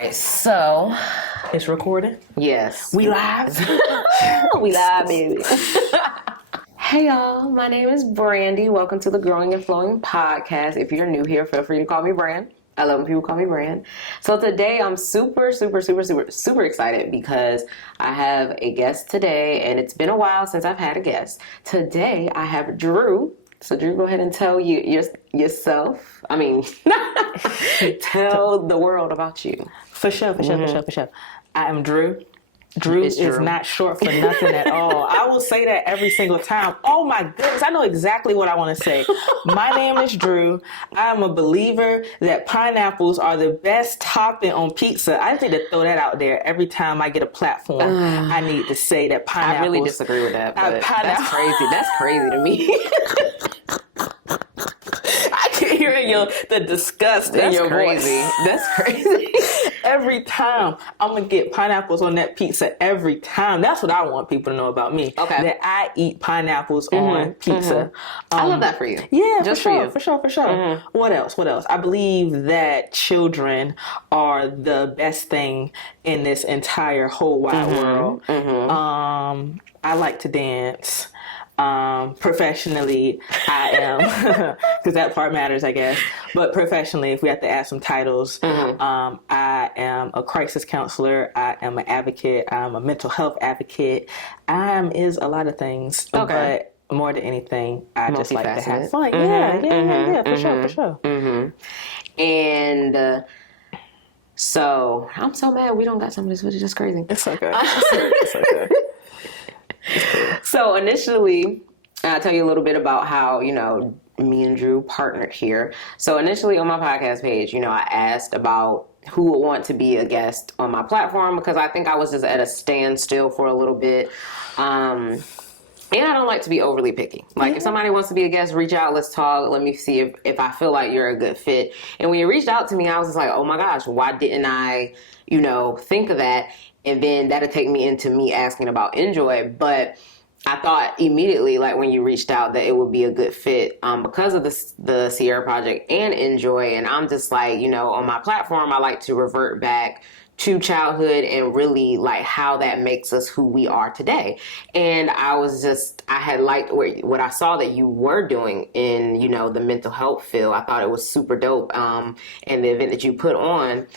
So, it's recording. yes. We live. We live, baby. Hey, y'all. My name is Brandy. Welcome to the Growing and Flowing podcast. If you're new here, feel free to call me Brand. I love when people call me Brand. So today I'm super excited because I have a guest today, and it's been a while since I've had a guest. Today I have Drew. So Drew, go ahead and tell yourself. I mean, tell the world about you. For sure. I am Drew. Drew is not short for nothing at all. I will say that every single time. Oh my goodness, I know exactly what I want to say. My name is Drew. I am a believer that pineapples are the best topping on pizza. I just need to throw that out there every time I get a platform. I need to say that pineapples. I really disagree with that, but that's crazy. That's crazy to me. I can hear the disgust in your voice. That's crazy. Every time I'm gonna get pineapples on that pizza. Every time. That's what I want people to know about me. Okay. That I eat pineapples on pizza. I love that for you. Yeah, just for you. For sure. What else? I believe that children are the best thing in this entire whole wide world. I like to dance. Professionally, I am, because that part matters, I guess. But professionally, if we have to add some titles, I am a crisis counselor. I am an advocate. I'm a mental health advocate. Is a lot of things. Okay. But more than anything, I just like to have fun. Yeah, for sure. And so I'm so mad we don't got some of this footage. That's crazy. It's okay. It's okay. So initially, I'll tell you a little bit about how, me and Drew partnered here. So initially on my podcast page, I asked about who would want to be a guest on my platform because I think I was just at a standstill for a little bit. And I don't like to be overly picky. Like, if somebody wants to be a guest, reach out, let's talk. Let me see if I feel like you're a good fit. And when you reached out to me, I was just like, oh my gosh, why didn't I, think of that? And then that'll take me into me asking about INJOY. But I thought immediately, like when you reached out, that it would be a good fit because of the Sierra Project and INJOY. And I'm just like, on my platform, I like to revert back to childhood and really like how that makes us who we are today. And I had liked what I saw that you were doing in, the mental health field. I thought it was super dope. And the event that you put on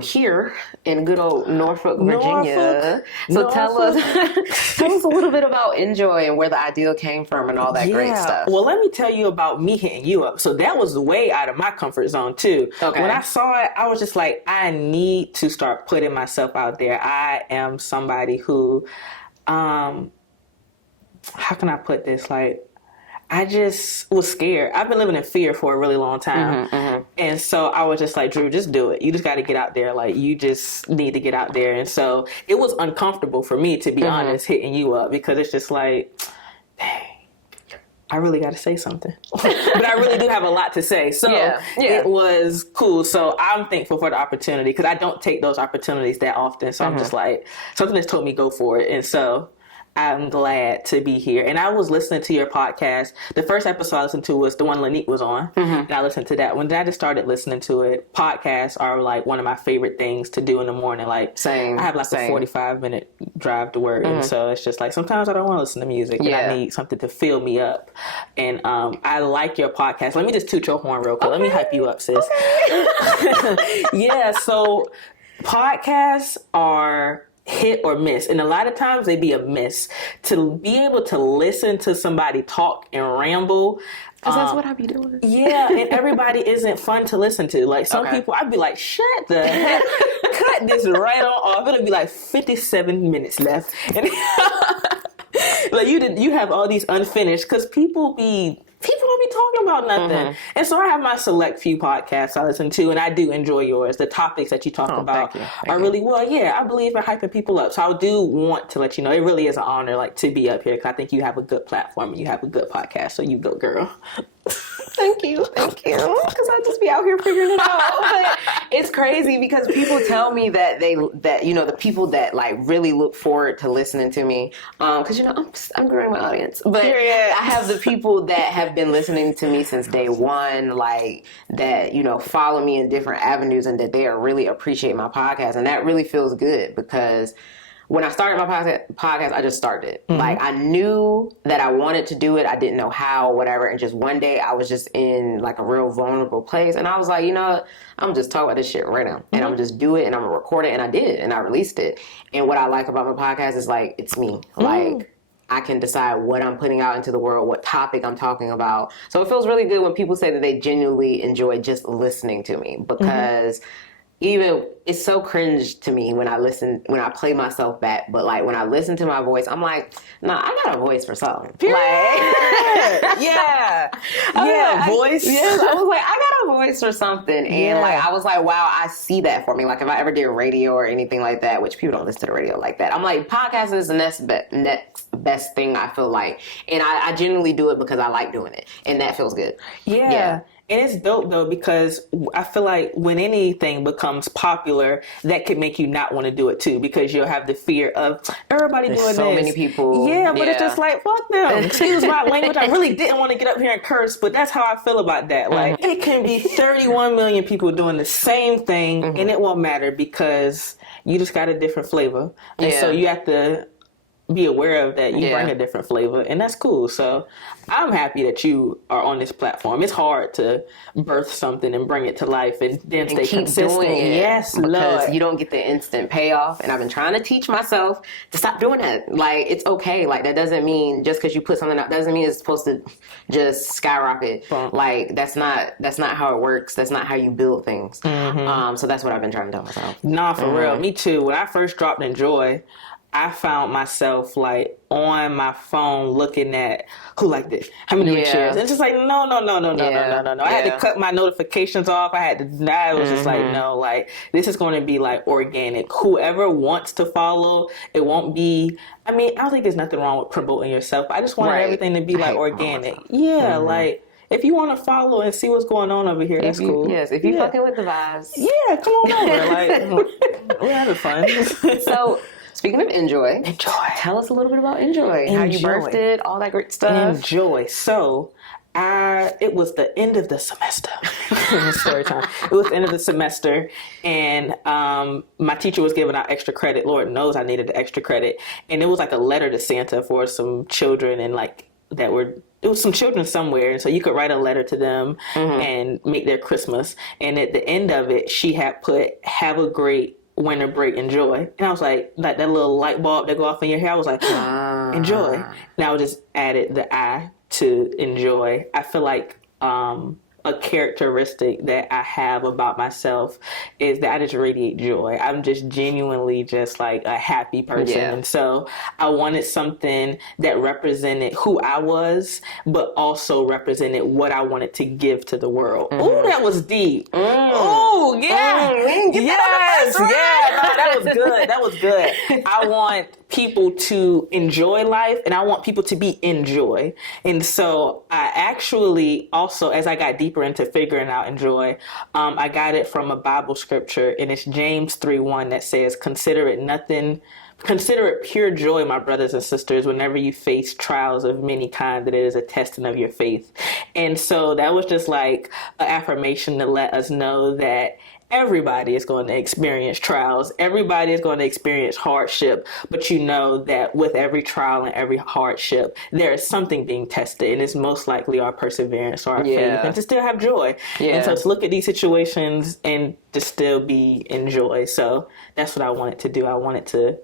here in good old Norfolk, Virginia. So tell us a little bit about INJOY and where the idea came from and all that great stuff. Well, let me tell you about me hitting you up. So that was way out of my comfort zone too. Okay. When I saw it, I was just like, I need to start putting myself out there. I am somebody who, how can I put this? Like, I just was scared. I've been living in fear for a really long time. And so I was just like, Drew, just do it. You just got to get out there. Like, you just need to get out there. And so it was uncomfortable for me, to be honest, hitting you up because it's just like, dang, I really got to say something. But I really do have a lot to say. So it was cool. So I'm thankful for the opportunity because I don't take those opportunities that often. So I'm just like, something that's told me go for it. And so I'm glad to be here. And I was listening to your podcast. The first episode I listened to was the one Lanique was on. And I listened to that one. Then I just started listening to it. Podcasts are like one of my favorite things to do in the morning. Like, I have like a 45-minute drive to work. And so it's just like, sometimes I don't want to listen to music. And I need something to fill me up. And I like your podcast. Let me just toot your horn real quick. Let me hype you up, sis. So podcasts are hit or miss, and a lot of times they be a miss. To be able to listen to somebody talk and ramble, because that's what I be doing. And everybody isn't fun to listen to. Like, some people, I'd be like, shut the heck, cut this right on off. It'll be like 57 minutes left, and like you have all these unfinished, because people don't be talking about nothing. And so I have my select few podcasts I listen to, and I do enjoy yours. The topics that you talk about are really, I believe in hyping people up. So I do want to let you know, it really is an honor, like, to be up here, because I think you have a good platform and you have a good podcast. So you go, girl. Thank you. Because I just be out here figuring it out. But it's crazy because people tell me that the people that like really look forward to listening to me, because I'm growing my audience. But Period. I have the people that have been listening to me since day one, like that follow me in different avenues, and that they really appreciate my podcast, and that really feels good because when I started my podcast, I just started. Mm-hmm. Like, I knew that I wanted to do it. I didn't know how, whatever. And just one day, I was just in, like, a real vulnerable place. And I was like, I'm just talking about this shit right now. And I'm going to just do it, and I'm going to record it. And I did, and I released it. And what I like about my podcast is, like, it's me. Like, I can decide what I'm putting out into the world, what topic I'm talking about. So it feels really good when people say that they genuinely enjoy just listening to me, because even it's so cringe to me when I play myself back, but like when I listen to my voice, I'm like, nah, I got a voice for something. Like, voice. Yeah, I was like, I got a voice for something, and like I was like, wow, I see that for me. Like if I ever did radio or anything like that, which people don't listen to the radio like that, I'm like, podcast is the next best thing, I feel like, and I genuinely do it because I like doing it, and that feels good. Yeah. And it's dope, though, because I feel like when anything becomes popular, that could make you not want to do it, too, because you'll have the fear of everybody doing so this. Many people. Yeah, but it's just like, fuck them. Excuse my language. I really didn't want to get up here and curse, but that's how I feel about that. Like, it can be 31 million people doing the same thing, and it won't matter because you just got a different flavor. And so you have to be aware of that. You bring a different flavor, and that's cool. So I'm happy that you are on this platform. It's hard to birth something and bring it to life and then stay keep consistent. Doing it, yes, because Lord. You don't get the instant payoff, and I've been trying to teach myself to stop doing that. Like, it's okay. Like, that doesn't mean just because you put something out doesn't mean it's supposed to just skyrocket. Like, that's not how it works. That's not how you build things. So that's what I've been trying to tell myself. Nah, for real. Me too. When I first dropped INJOY, I found myself like on my phone looking at who like this, how many shares. It's just like no. I had to cut my notifications off. I was just like, no, like this is going to be like organic. Whoever wants to follow, it won't be. I mean, I don't think there's nothing wrong with promoting yourself. I just wanted everything to be like organic. Yeah, like. If you want to follow and see what's going on over here, that's cool. Yes, if you're fucking with the vibes. Yeah, come on over. Like, we're having fun. So, speaking of INJOY, tell us a little bit about INJOY. How you birthed it, all that great stuff. INJOY. So, it was the end of the semester. Story time. It was the end of the semester, and my teacher was giving out extra credit. Lord knows I needed the extra credit. And it was like a letter to Santa for some children, and like it was some children somewhere, and so you could write a letter to them and make their Christmas. And at the end of it, she had put, "Have a great winter break, enjoy." And I was like that little light bulb that go off in your hair. I was like, enjoy. And I would just added the I to enjoy. I feel like a characteristic that I have about myself is that I just radiate joy. I'm just genuinely just like a happy person. And so I wanted something that represented who I was, but also represented what I wanted to give to the world. Oh, that was deep. Oh, yeah. Yes. Yeah. No, that was good. That was good. I want people to enjoy life, and I want people to be in joy. And so I actually also, as I got deeper into figuring out INJOY, I got it from a Bible scripture, and it's James 3:1 that says, consider it pure joy, my brothers and sisters, whenever you face trials of many kinds, that it is a testing of your faith. And so that was just like an affirmation to let us know that everybody is going to experience trials. Everybody is going to experience hardship. But you know that with every trial and every hardship, there is something being tested. And it's most likely our perseverance or our faith. And to still have joy. And so to look at these situations and to still be in joy. So that's what I wanted to do. I wanted to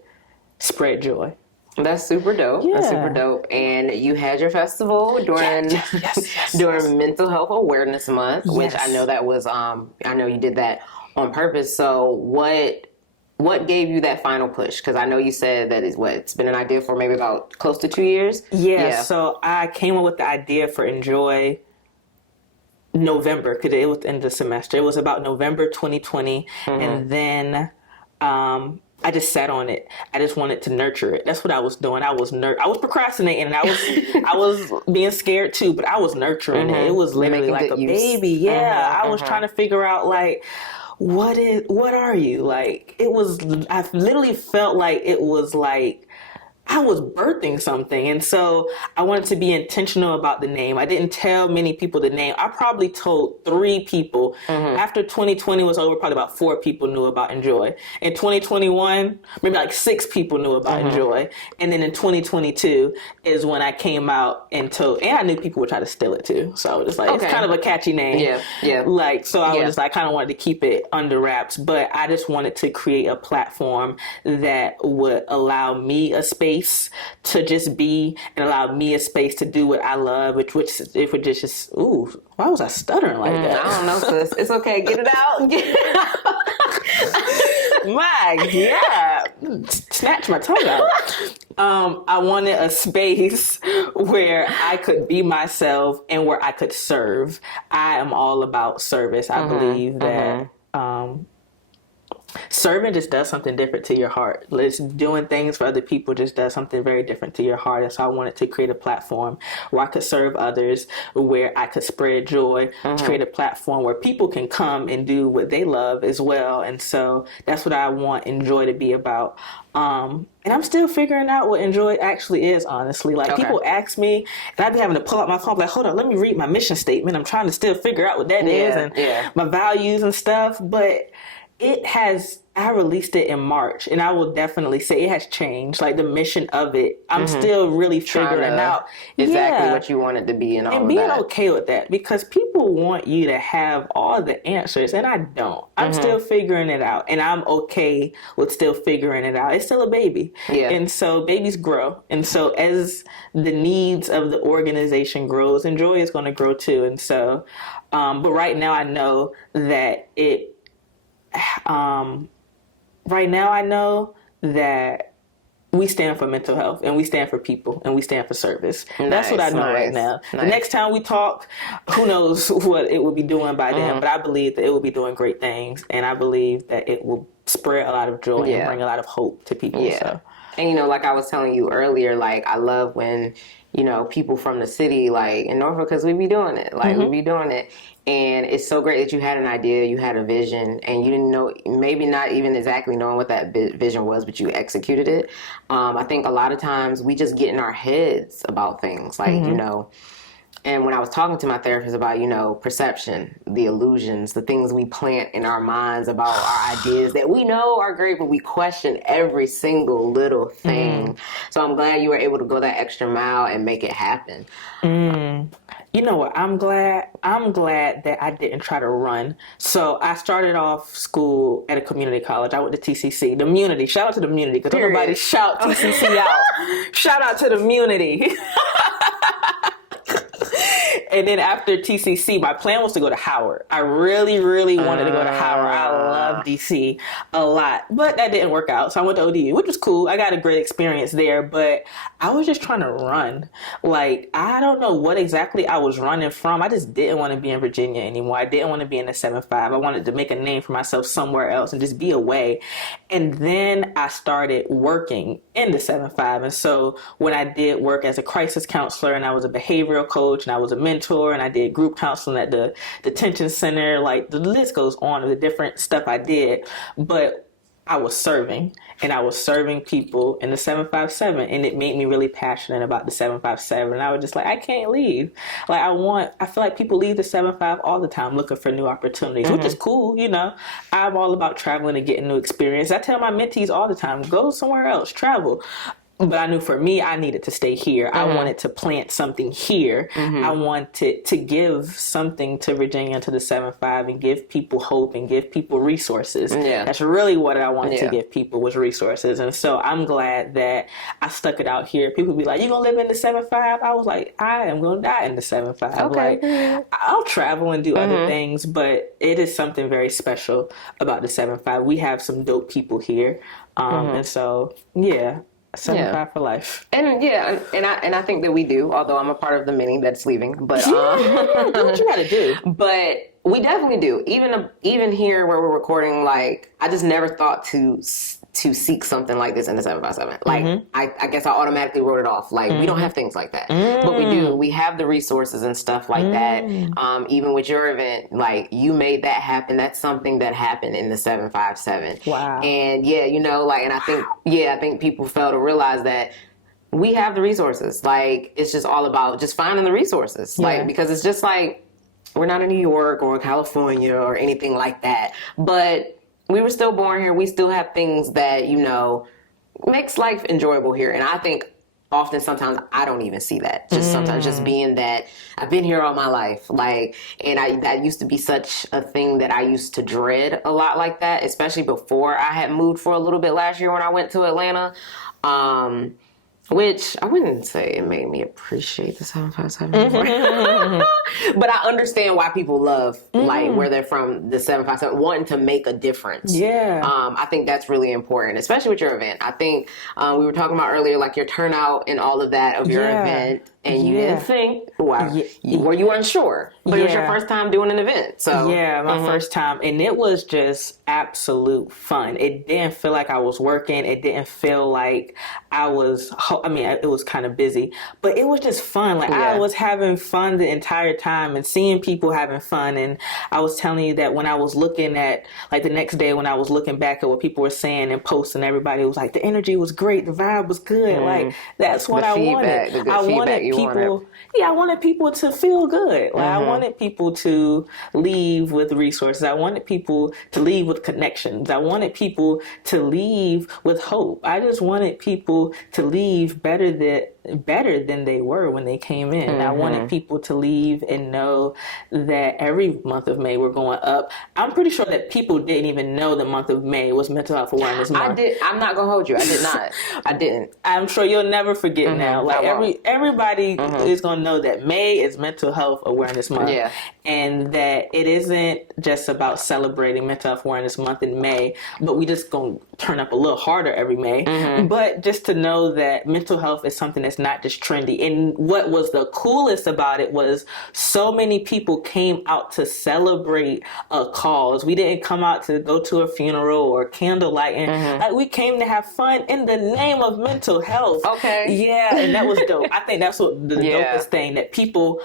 spread joy. That's super dope. That's super dope. And you had your festival during during Mental Health Awareness Month, which I know that was I know you did that on purpose. So what gave you that final push? Because I know you said that it's been an idea for maybe about close to 2 years. So I came up with the idea for INJOY November, because it was the end of the semester. It was about November 2020, and then I just sat on it. I just wanted to nurture it. That's what I was doing. I was procrastinating, and I was being scared too, but I was nurturing it. It was literally Making like a good use. baby. Yeah. I was trying to figure out like, what are you? Like, I literally felt like it was like I was birthing something. And so I wanted to be intentional about the name. I didn't tell many people the name. I probably told 3 people. After 2020 was over, probably about 4 people knew about INJOY. In 2021, maybe like 6 people knew about INJOY. And then in 2022 is when I came out and told, and I knew people would try to steal it too. So I was just like, it's kind of a catchy name. Yeah. Like, so I was just, I kind of wanted to keep it under wraps, but I just wanted to create a platform that would allow me a space to just be, and allow me a space to do what I love, which if it just ooh, why was I stuttering like that? I don't know, sis. It's okay. Get it out. Get it out. My God. Snatch my tongue out. I wanted a space where I could be myself and where I could serve. I am all about service. I believe that serving just does something different to your heart. Doing things for other people just does something very different to your heart. And so I wanted to create a platform where I could serve others, where I could spread joy, to create a platform where people can come and do what they love as well. And so that's what I want INJOY to be about. And I'm still figuring out what INJOY actually is, honestly. Like, people ask me, and I'd be having to pull out my phone, like, hold on, let me read my mission statement. I'm trying to still figure out what that is and my values and stuff. But I released it in March, and I will definitely say it has changed. Like, the mission of it, I'm still really figuring out exactly what you want it to be, and all and of being that. okay with that, because people want you to have all the answers, and I don't. I'm still figuring it out, and I'm okay with still figuring it out. It's still a baby, and so babies grow, and so as the needs of the organization grows, INJOY is going to grow too. And so, but right now I know that right now I know that we stand for mental health, and we stand for people, and we stand for service. That's what I know right now. The next time we talk, who knows what it will be doing by then, but I believe that it will be doing great things, and I believe that it will spread a lot of joy and bring a lot of hope to people. So. And, like I was telling you earlier, like, I love when, people from the city, like, in Norfolk, because we be doing it. Like, we be doing it. And it's so great that you had an idea, you had a vision, and you didn't know, maybe not even exactly knowing what that vision was, but you executed it. I think a lot of times we just get in our heads about things, like, and when I was talking to my therapist about, perception, the illusions, the things we plant in our minds about our ideas that we know are great, but we question every single little thing. So I'm glad you were able to go that extra mile and make it happen. You know what? I'm glad that I didn't try to run. So I started off school at a community college. I went to TCC. The community. Shout out to the community, because everybody shout TCC out. Shout out to the community. And then after TCC, my plan was to go to Howard. I really, really wanted to go to Howard. I love DC a lot, but that didn't work out. So I went to ODU, which was cool. I got a great experience there, but I was just trying to run. Like, I don't know what exactly I was running from. I just didn't want to be in Virginia anymore. I didn't want to be in the 7-5. I wanted to make a name for myself somewhere else and just be away. And then I started working in the 7-5. And so when I did work as a crisis counselor, and I was a behavioral coach, and I was a mentor, and I did group counseling at the detention center, like, the list goes on of the different stuff I did. But I was serving, and I was serving people in the 757, and it made me really passionate about the 757. And I was just like, I can't leave. Like, I feel like people leave the 75 all the time looking for new opportunities, which is cool. I'm all about traveling and getting new experience. I tell my mentees all the time, go somewhere else, travel. But I knew for me, I needed to stay here. I wanted to plant something here. I wanted to give something to Virginia, to the 7-5, and give people hope and give people resources. That's really what I wanted to give people, was resources. And so I'm glad that I stuck it out here. People be like, you going to live in the 7-5? I was like, I am going to die in the 7-5. Okay. Like, I'll travel and do other things, but it is something very special about the 7-5. We have some dope people here. And so, 75 for life. And and I think that we do, although I'm a part of the many that's leaving. But do what you gotta do. But We definitely do. Even here where we're recording, like I just never thought to seek something like this in the 757. Like I guess I automatically wrote it off. Like we don't have things like that, but we do. We have the resources and stuff like that. Even with your event, like you made that happen. That's something that happened in the 757. Wow. And yeah, you know, like, and I think people fail to realize that we have the resources. Like it's just all about just finding the resources. Like because it's just like. We're not in New York or California or anything like that. But we were still born here. We still have things that, you know, makes life enjoyable here. And I think often sometimes I don't even see that. Just sometimes just being that I've been here all my life. Like, and that used to be such a thing that I used to dread a lot like that, especially before I had moved for a little bit last year when I went to Atlanta. Which I wouldn't say it made me appreciate the 757 more. But I understand why people love like where they're from, the 757, wanting to make a difference. Yeah. I think that's really important, especially with your event. I think we were talking about earlier, like your turnout and all of that of your event. And you didn't think, were you unsure? But it was your first time doing an event. So yeah, my first time. And it was just absolute fun. It didn't feel like I was working. It didn't feel like I was, I mean, it was kind of busy, but it was just fun. Like I was having fun the entire time and seeing people having fun. And I was telling you that when I was looking at, like the next day when I was looking back at what people were saying and posting, everybody was like, the energy was great. The vibe was good. Like that's what I wanted. I wanted people, I wanted people to feel good. Like I wanted people to leave with resources. I wanted people to leave with connections. I wanted people to leave with hope. I just wanted people to leave better than they were when they came in. I wanted people to leave and know that every month of May we're going up. I'm pretty sure that people didn't even know the month of May was Mental Health Awareness Month. I'm not gonna hold you. I did not. I didn't. I'm sure you'll never forget now. Like everybody is gonna know that May is Mental Health Awareness Month. Yeah. And that it isn't just about celebrating Mental Health Awareness Month in May, but we just gonna turn up a little harder every May. But just to know that mental health is something that's not just trendy. And what was the coolest about it was so many people came out to celebrate a cause. We didn't come out to go to a funeral or candle lighting. Like we came to have fun in the name of mental health. Okay. Yeah, and that was dope. I think that's what the dopest thing, that people,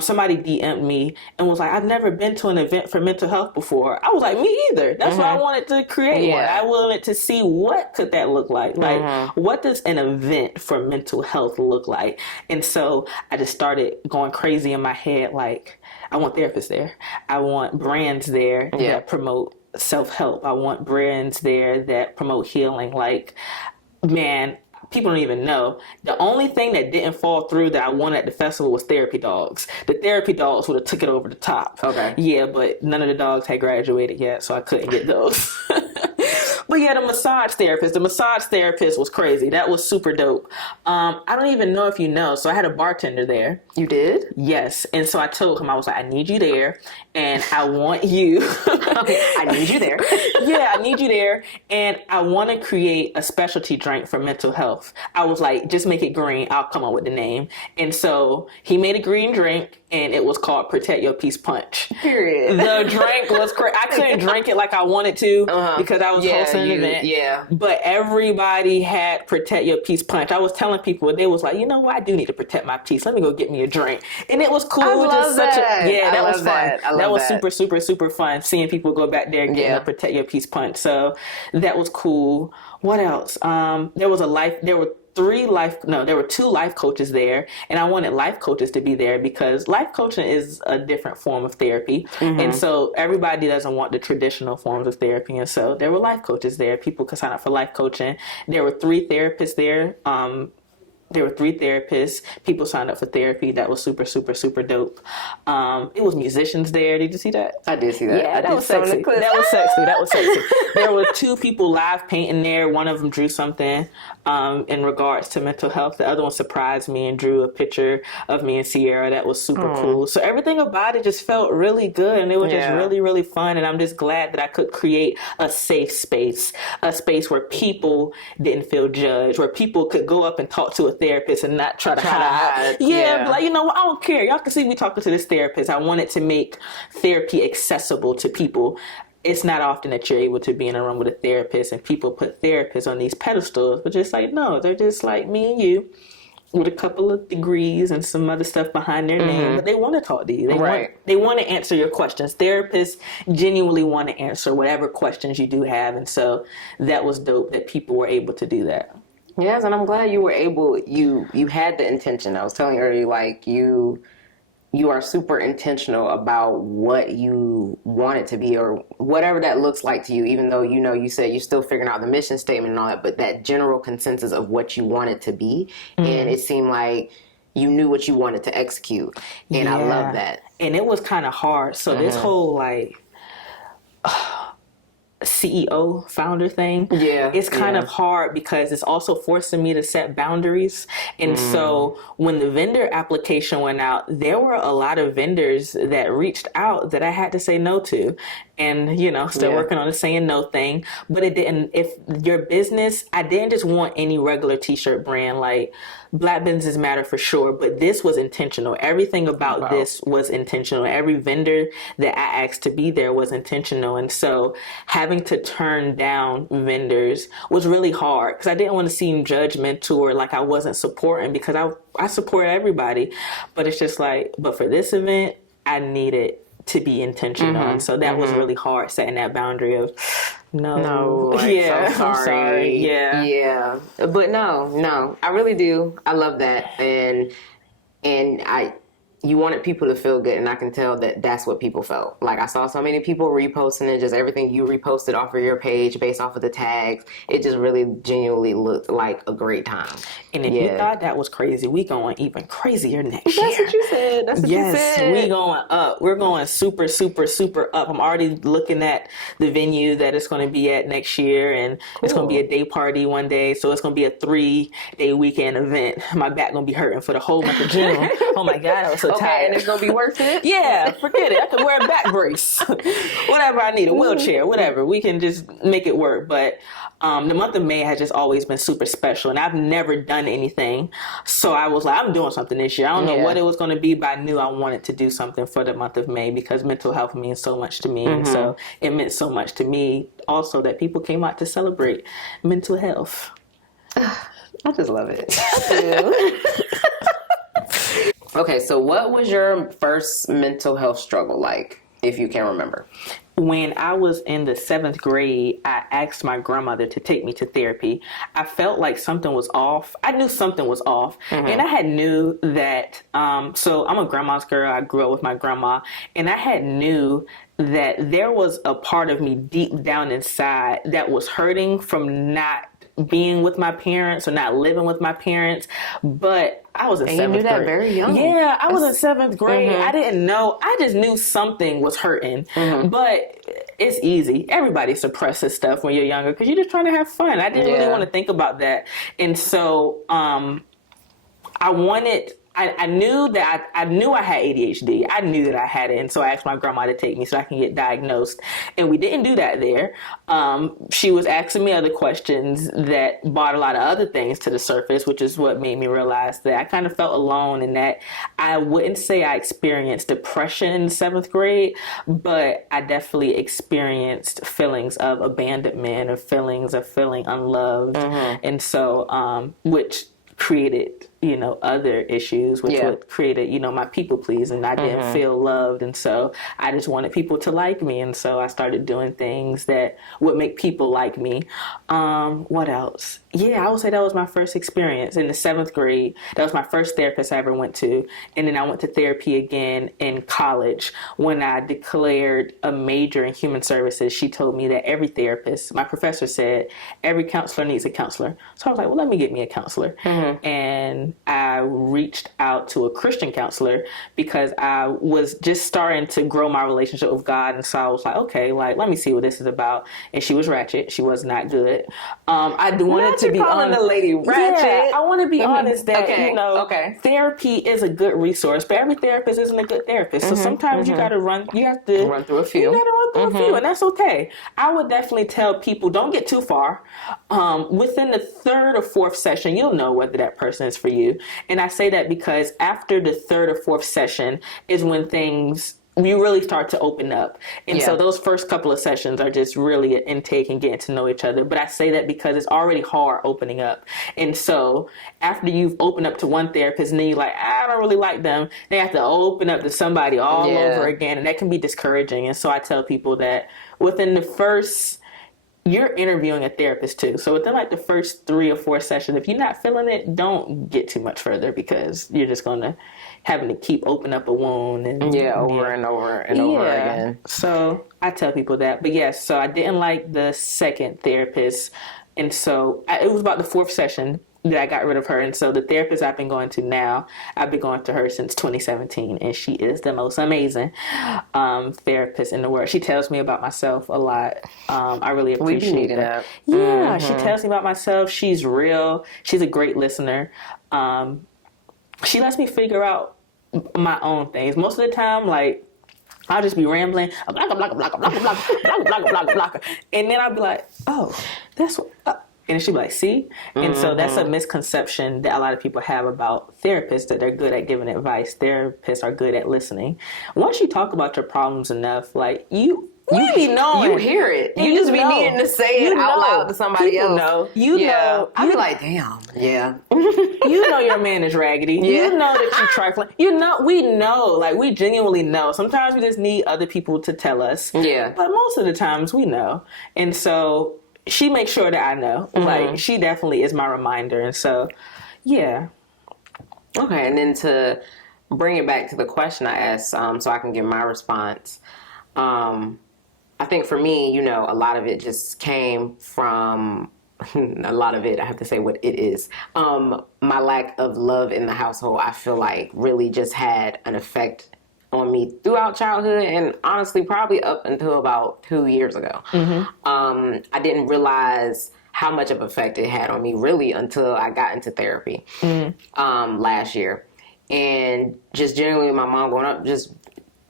somebody DM'd me and was like, I've never been to an event for mental health before. I was like, me either. That's why I wanted to create one. I wanted to see what could that look like. Like, what does an event for mental health look like? And so I just started going crazy in my head. Like, I want therapists there. I want brands there that promote self-help. I want brands there that promote healing. Like, man, people don't even know. The only thing that didn't fall through that I wanted at the festival was therapy dogs. The therapy dogs would have took it over the top. Okay. Yeah, but none of the dogs had graduated yet, so I couldn't get those. But yeah, the massage therapist was crazy. That was super dope. I don't even know if you know. So I had a bartender there. You did? Yes. And so I told him, I was like, I need you there. And I want you. I need you there. Yeah, I need you there. And I want to create a specialty drink for mental health. I was like, just make it green. I'll come up with the name. And so he made a green drink. And it was called Protect Your Peace Punch. Period. The drink was crazy. I couldn't drink it like I wanted to because I was hosting an event. Yeah. But everybody had Protect Your Peace Punch. I was telling people, they was like, you know what? I do need to protect my peace. Let me go get me a drink. And it was cool. I love that. That was fun. That was super, super, super fun. Seeing people go back there and get a Protect Your Peace Punch. So that was cool. What else? There were 2 life coaches there, and I wanted life coaches to be there because life coaching is a different form of therapy. And so everybody doesn't want the traditional forms of therapy. And so there were life coaches there. People could sign up for life coaching. There were 3 therapists there. People signed up for therapy. That was super, super, super dope. It was musicians there. Did you see that? I did see that. Yeah, that was sexy. That was sexy. There were 2 people live painting there. One of them drew something in regards to mental health. The other one surprised me and drew a picture of me and Sierra. That was super cool. So everything about it just felt really good, and it was just really, really fun. And I'm just glad that I could create a safe space, a space where people didn't feel judged, where people could go up and talk to a therapist and not try to to hide. hide, Yeah, yeah. be like, you know what, I don't care. Y'all can see me talking to this therapist. I wanted to make therapy accessible to people. It's not often that you're able to be in a room with a therapist, and people put therapists on these pedestals, but just like, no, they're just like me and you with a couple of degrees and some other stuff behind their name, but they want to talk to you. They want to answer your questions. Therapists genuinely want to answer whatever questions you do have, and so that was dope that people were able to do that. Yes, and I'm glad you were able. You had the intention. I was telling you earlier, like you are super intentional about what you want it to be or whatever that looks like to you, even though, you know, you said you're still figuring out the mission statement and all that, but that general consensus of what you want it to be. And it seemed like you knew what you wanted to execute. And I love that. And it was kind of hard. So this whole like CEO founder thing, it's kind of hard because it's also forcing me to set boundaries. And so when the vendor application went out, there were a lot of vendors that reached out that I had to say no to. And, you know, still working on the saying no thing. But it didn't, if your business, I didn't just want any regular t-shirt brand. Like, Black businesses matter for sure, but this was intentional. Everything about this was intentional. Every vendor that I asked to be there was intentional. And so having to turn down vendors was really hard because I didn't want to seem judgmental or like I wasn't supporting, because I support everybody. But it's just like, but for this event, I needed to be intentional. And so that was really hard, setting that boundary of no, like, so sorry. I'm sorry. Yeah. But no, I really do. I love that. And you wanted people to feel good, and I can tell that that's what people felt. Like, I saw so many people reposting it, just everything you reposted off of your page based off of the tags. It just really genuinely looked like a great time. And if you thought that was crazy, we going even crazier next year. That's what you said. That's what you said. We going up. We're going super, super, super up. I'm already looking at the venue that it's going to be at next year, and it's going to be a day party one day. So it's going to be a 3-day weekend event. My back going to be hurting for the whole month of June. Oh my God, I was so tired. And it's going to be worth it? Yeah, forget it. I can wear a back brace. Whatever I need, a wheelchair, whatever. We can just make it work. But the month of May has just always been super special, and I've never done anything. So I was like, I'm doing something this year. I don't know what it was going to be, but I knew I wanted to do something for the month of May because mental health means so much to me. And so it meant so much to me also that people came out to celebrate mental health. I just love it. I do. Okay, so what was your first mental health struggle like, if you can remember? When I was in the 7th grade, I asked my grandmother to take me to therapy. I felt like something was off. I knew something was off. And I had knew that, so I'm a grandma's girl. I grew up with my grandma. And I had knew that there was a part of me deep down inside that was hurting from not being with my parents or not living with my parents. But I was in 7th grade. You knew that very young. Yeah, I was in 7th grade. I didn't know. I just knew something was hurting. But it's easy. Everybody suppresses stuff when you're younger because you're just trying to have fun. I didn't really want to think about that. And so I knew that I knew I had ADHD. I knew that I had it. And so I asked my grandma to take me so I can get diagnosed. And we didn't do that there. She was asking me other questions that brought a lot of other things to the surface, which is what made me realize that I kind of felt alone, and that I wouldn't say I experienced depression in the 7th grade, but I definitely experienced feelings of abandonment or feelings of feeling unloved. And so, which created, other issues, which would created, my people pleasing. I didn't feel loved. And so I just wanted people to like me. And so I started doing things that would make people like me. What else? Yeah, I would say that was my first experience in the 7th grade. That was my first therapist I ever went to. And then I went to therapy again in college. When I declared a major in human services, she told me that every therapist, my professor said, every counselor needs a counselor. So I was like, well, let me get me a counselor. And I reached out to a Christian counselor because I was just starting to grow my relationship with God. And so I was like, okay, like, let me see what this is about. And she was ratchet. She was not good. I wanted to be calling honest. the lady ratchet. Yeah, I want to be honest that, Okay, you know, okay. therapy is a good resource, but every therapist isn't a good therapist. So sometimes you have to run through a few. You got to run through a few, and that's okay. I would definitely tell people, don't get too far. Within the third or fourth session, you'll know whether that person is for you. And I say that because after the third or fourth session is when you really start to open up. And so those first couple of sessions are just really an intake and getting to know each other. But I say that because it's already hard opening up. And so after you've opened up to one therapist and then you're like, I don't really like them, they have to open up to somebody all over again. And that can be discouraging. And so I tell people that within the first, you're interviewing a therapist too. So within like the first 3 or 4 sessions, if you're not feeling it, don't get too much further because you're just going to having to keep open up a wound and over and over and over again. So I tell people that. But yes, so I didn't like the second therapist. And so it was about the 4th session that I got rid of her. And so the therapist I've been going to now, I've been going to her since 2017, and she is the most amazing therapist in the world. She tells me about myself a lot. I really appreciate that. Yeah, she tells me about myself. She's real. She's a great listener. She lets me figure out my own things. Most of the time, like, I'll just be rambling, blah, blah, blah, blah, blah, blah, blah, blah, blah, blah, blah, blah. And then I'll be like, oh, that's what... And she'd be like, see? And so that's a misconception that a lot of people have about therapists, that they're good at giving advice. Therapists are good at listening. Once you talk about your problems enough, like, you be knowing. You hear it. You just be needing to say it out loud to somebody else. Know. You know. I'd be like, damn. Yeah. You know your man is raggedy. You know that you're trifling. You know, we know. Like, we genuinely know. Sometimes we just need other people to tell us. Yeah. But most of the times we know. And so she makes sure that I know. Like, she definitely is my reminder. And so, yeah. Okay. And then to bring it back to the question I asked, so I can give my response. I think for me, you know, a lot of it just came from, a lot of it, I have to say what it is. My lack of love in the household, I feel like really just had an effect on me throughout childhood, and honestly probably up until about 2 years ago. I didn't realize how much of an effect it had on me really until I got into therapy last year. And just generally my mom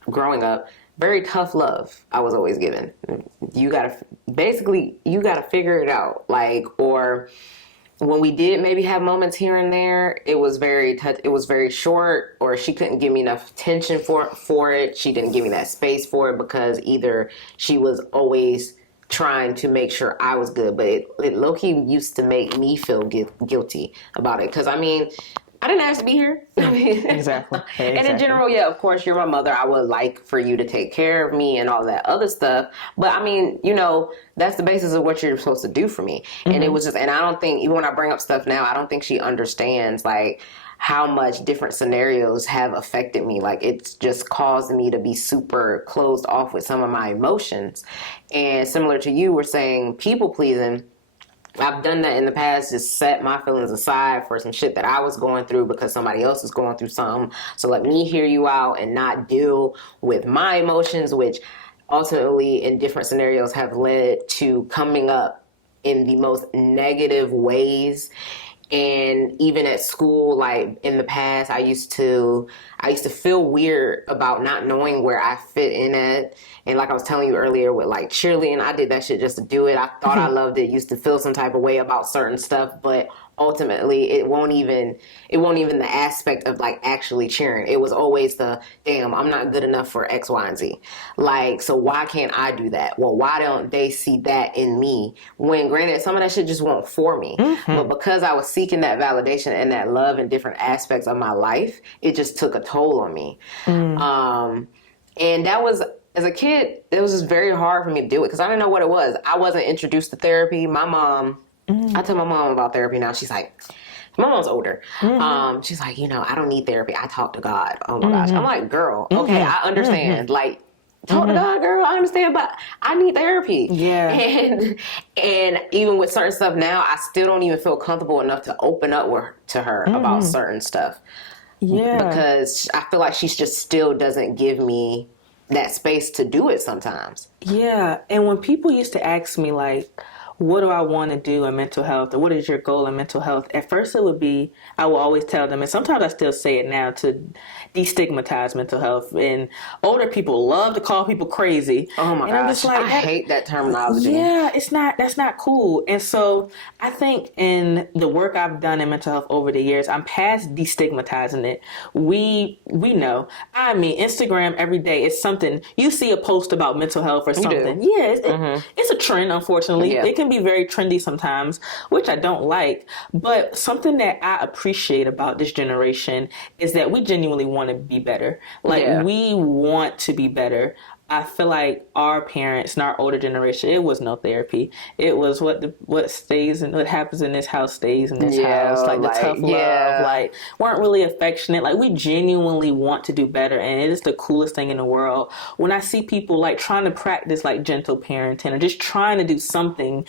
growing up, very tough love I was always given. You gotta figure it out. Like, or when we did maybe have moments here and there, it was very short, or she couldn't give me enough attention for it. She didn't give me that space for it because either she was always trying to make sure I was good, but it low-key used to make me feel guilty about it. Because, I mean, I didn't ask to be here. Exactly. And in general, yeah, of course, you're my mother. I would like for you to take care of me and all that other stuff. But I mean, you know, that's the basis of what you're supposed to do for me. And it was just, and I don't think, even when I bring up stuff now, I don't think she understands, like, how much different scenarios have affected me. Like, it's just caused me to be super closed off with some of my emotions. And similar to you were saying, people pleasing, I've done that in the past, just set my feelings aside for some shit that I was going through because somebody else is going through something. So let me hear you out and not deal with my emotions, which ultimately in different scenarios have led to coming up in the most negative ways. And even at school, like in the past, I used to feel weird about not knowing where I fit in at. And like I was telling you earlier with like cheerleading, I did that shit just to do it. I thought I loved it, used to feel some type of way about certain stuff, but ultimately it won't even the aspect of like actually cheering. It was always the, damn, I'm not good enough for X, Y, and Z. Like, so why can't I do that? Well, why don't they see that in me? When granted, some of that shit just wasn't for me. But because I was seeking that validation and that love in different aspects of my life, it just took a toll on me. And that was, as a kid, it was just very hard for me to do it because I didn't know what it was. I wasn't introduced to therapy. My mom, I tell my mom about therapy now. She's like, my mom's older. She's like, you know, I don't need therapy. I talk to God. Oh my gosh. I'm like, girl, okay, I understand. Like, Talk to God, girl. I understand, but I need therapy. Yeah. And even with certain stuff now, I still don't even feel comfortable enough to open up to her about certain stuff. Yeah. Because I feel like she just still doesn't give me that space to do it sometimes. Yeah. And when people used to ask me, like, what do I want to do in mental health, or what is your goal in mental health? At first it would be, I will always tell them, and sometimes I still say it now, to destigmatize mental health. And older people love to call people crazy. Oh my and I'm just gosh, like, I hate that terminology. Yeah, that's not cool. And so I think in the work I've done in mental health over the years, I'm past destigmatizing it. We know. I mean, Instagram every day is something, you see a post about mental health or something. Yeah, it's a trend, unfortunately. Yeah. It can be very trendy sometimes, which I don't like. But something that I appreciate about this generation is that we genuinely want to be better. Like, we want to be better. I feel like our parents and our older generation, it was no therapy. It was what stays and what happens in this house stays in this house. Like the tough love, like weren't really affectionate. Like, we genuinely want to do better, and it is the coolest thing in the world. When I see people like trying to practice like gentle parenting, or just trying to do something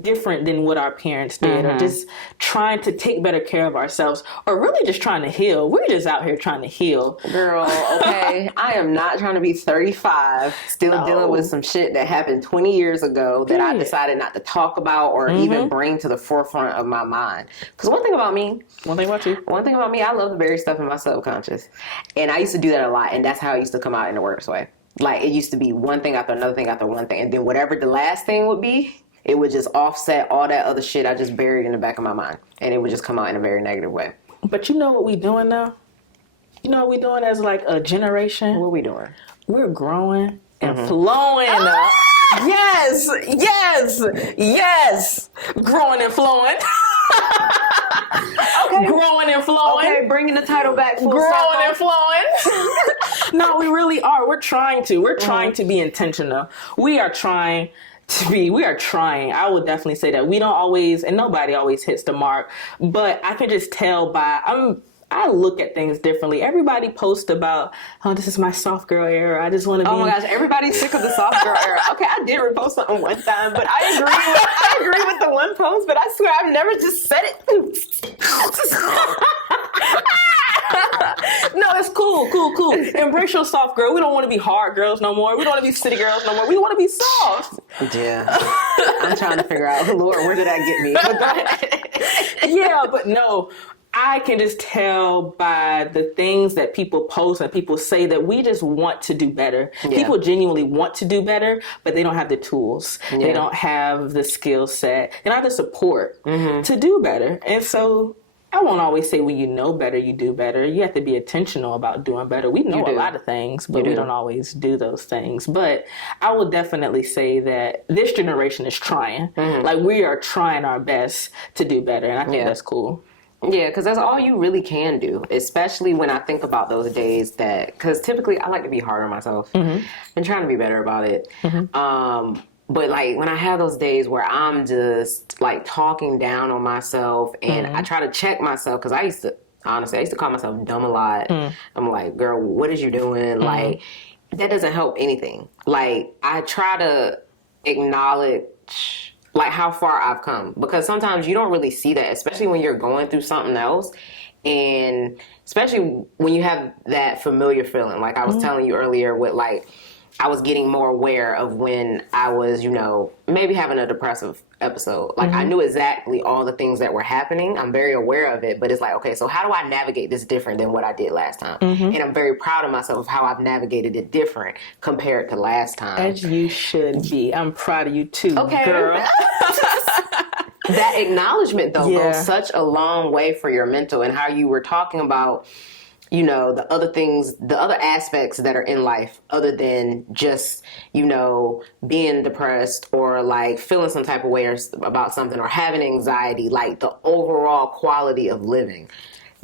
different than what our parents did, or just trying to take better care of ourselves, or really just trying to heal. We're just out here trying to heal. Girl, okay. I am not trying to be 35 still dealing with some shit that happened 20 years ago that I decided not to talk about or even bring to the forefront of my mind. Because one thing about me, I love to bury stuff in my subconscious. And I used to do that a lot, and that's how it used to come out in the worst way. Like, it used to be one thing after another thing after one thing, and then whatever the last thing would be, it would just offset all that other shit I just buried in the back of my mind. And it would just come out in a very negative way. But you know what we doing now? You know what we doing as like a generation? What we doing? We're growing and flowing. Yes! Growing and flowing. Okay. Growing and flowing. Okay, bringing the title back full Growing circle. and flowing. No, we really are. We're trying to be intentional. We are trying. I would definitely say that we don't always, and nobody always hits the mark, but I can just tell I look at things differently. Everybody posts about, oh, this is my soft girl era. I just want to be. Oh my gosh, everybody's sick of the soft girl era. Okay, I did repost something one time, but I agree with the one post, but I swear I've never just said it. No, it's cool. Embrace your soft girl. We don't want to be hard girls no more. We don't want to be city girls no more. We want to be soft. Yeah. I'm trying to figure out, Lord, where did that get me? But go ahead. Yeah, but no. I can just tell by the things that people post and people say that we just want to do better. Yeah. People genuinely want to do better, but they don't have the tools. Yeah. They don't have the skill set. They don't have the support to do better. And so I won't always say when you know better, you do better. You have to be intentional about doing better. We know a lot of things, but we don't always do those things. But I will definitely say that this generation is trying. Like, we are trying our best to do better. And I think that's cool. Yeah, because that's all you really can do, especially when I think about those days because typically I like to be hard on myself and trying to be better about it. But like when I have those days where I'm just like talking down on myself and I try to check myself, because I used to call myself dumb a lot. I'm like, girl, what is you doing? Like, that doesn't help anything. Like, I try to acknowledge like how far I've come, because sometimes you don't really see that, especially when you're going through something else, and especially when you have that familiar feeling. Like I was telling you earlier, with like I was getting more aware of when I was, maybe having a depressive episode. Like I knew exactly all the things that were happening. I'm very aware of it, but it's like, okay, so how do I navigate this different than what I did last time? And I'm very proud of myself of how I've navigated it different compared to last time. As you should be. I'm proud of you too, girl. That acknowledgement though goes such a long way for your mental, and how you were talking about, the other things, the other aspects that are in life other than just, being depressed or like feeling some type of way about something or having anxiety, like the overall quality of living.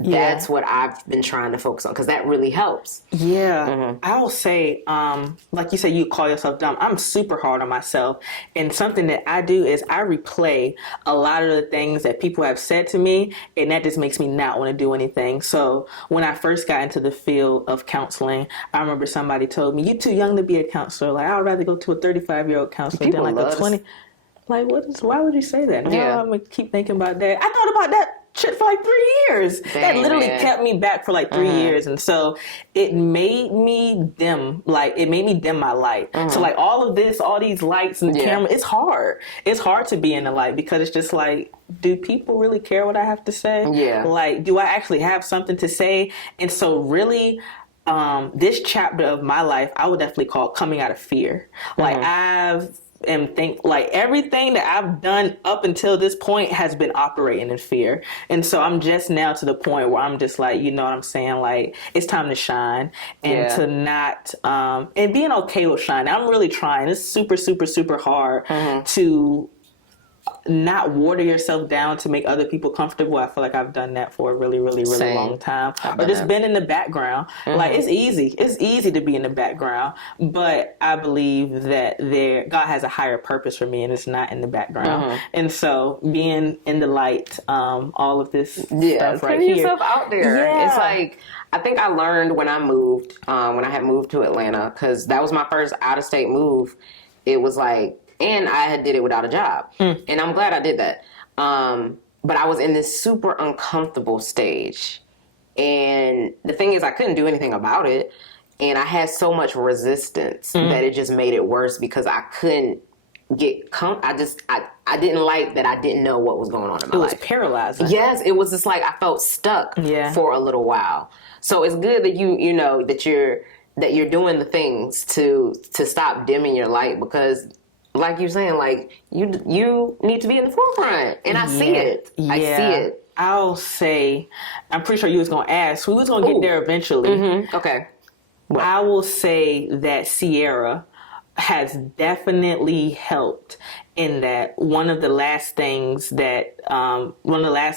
That's what I've been trying to focus on because that really helps. Yeah. I will say, like you said, you call yourself dumb. I'm super hard on myself. And something that I do is I replay a lot of the things that people have said to me, and that just makes me not want to do anything. So when I first got into the field of counseling, I remember somebody told me, "You're too young to be a counselor. Like, I'd rather go to a 35-year-old counselor than like a 20." Like, why would you say that? Now I'm going to keep thinking about that. I thought about that shit for like 3 years. Dang, that literally kept me back for like 3 years. And so it made me dim my light. So like all of this, all these lights and camera, it's hard. It's hard to be in the light because it's just like, do people really care what I have to say? Yeah. Like, do I actually have something to say? And so really, this chapter of my life, I would definitely call coming out of fear. Like like everything that I've done up until this point has been operating in fear. And so I'm just now to the point where I'm just like, you know what I'm saying? Like, it's time to shine and to not, and being okay with shining. I'm really trying. It's super, super, super hard to not water yourself down to make other people comfortable. I feel like I've done that for a really, really, really long time. Or just been in the background. Like, it's easy. It's easy to be in the background. But I believe that God has a higher purpose for me, and it's not in the background. And so being in the light, all of this stuff right here. Put yourself out there. Yeah. It's like, I think I learned when I moved, when I had moved to Atlanta, because that was my first out-of-state move. It was like, and I had did it without a job. And I'm glad I did that. But I was in this super uncomfortable stage. And the thing is, I couldn't do anything about it. And I had so much resistance that it just made it worse because I couldn't get I didn't like that I didn't know what was going on in my life. It was paralyzing. Yes, it was just like I felt stuck for a little while. So it's good that you know that you're doing the things to stop dimming your light because, like you're saying, like you need to be in the forefront, and I see it. I see it. I'll say, I'm pretty sure you was gonna ask. We was gonna get there eventually. Okay. What? I will say that Sierra has definitely helped in that one of the last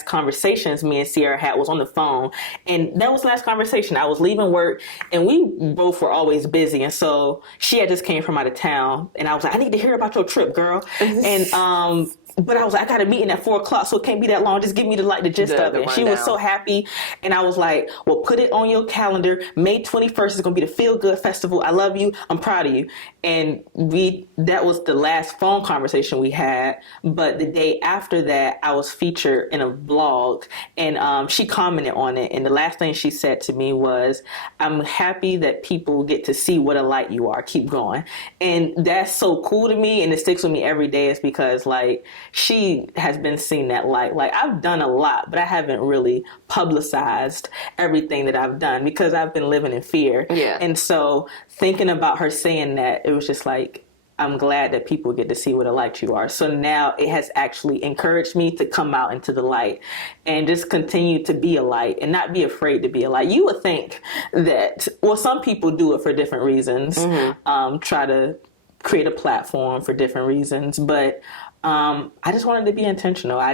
conversations me and Sierra had was on the phone. And that was the last conversation. I was leaving work and we both were always busy. And so she had just came from out of town and I was like, I need to hear about your trip, girl. And, but I was like, I got a meeting at 4:00, so it can't be that long. Just give me the gist of it. And she was so happy. And I was like, well, put it on your calendar. May 21st is going to be the Feel Good Festival. I love you. I'm proud of you. And that was the last phone conversation we had. But the day after that, I was featured in a vlog and she commented on it. And the last thing she said to me was, I'm happy that people get to see what a light you are. Keep going. And that's so cool to me. And it sticks with me every day. It's because like, she has been seeing that light. Like I've done a lot, but I haven't really publicized everything that I've done because I've been living in fear. Yeah. And so thinking about her saying that, it was just like, I'm glad that people get to see what a light you are. So now it has actually encouraged me to come out into the light and just continue to be a light and not be afraid to be a light. You would think that, well, some people do it for different reasons, try to create a platform for different reasons, but I just wanted to be intentional. I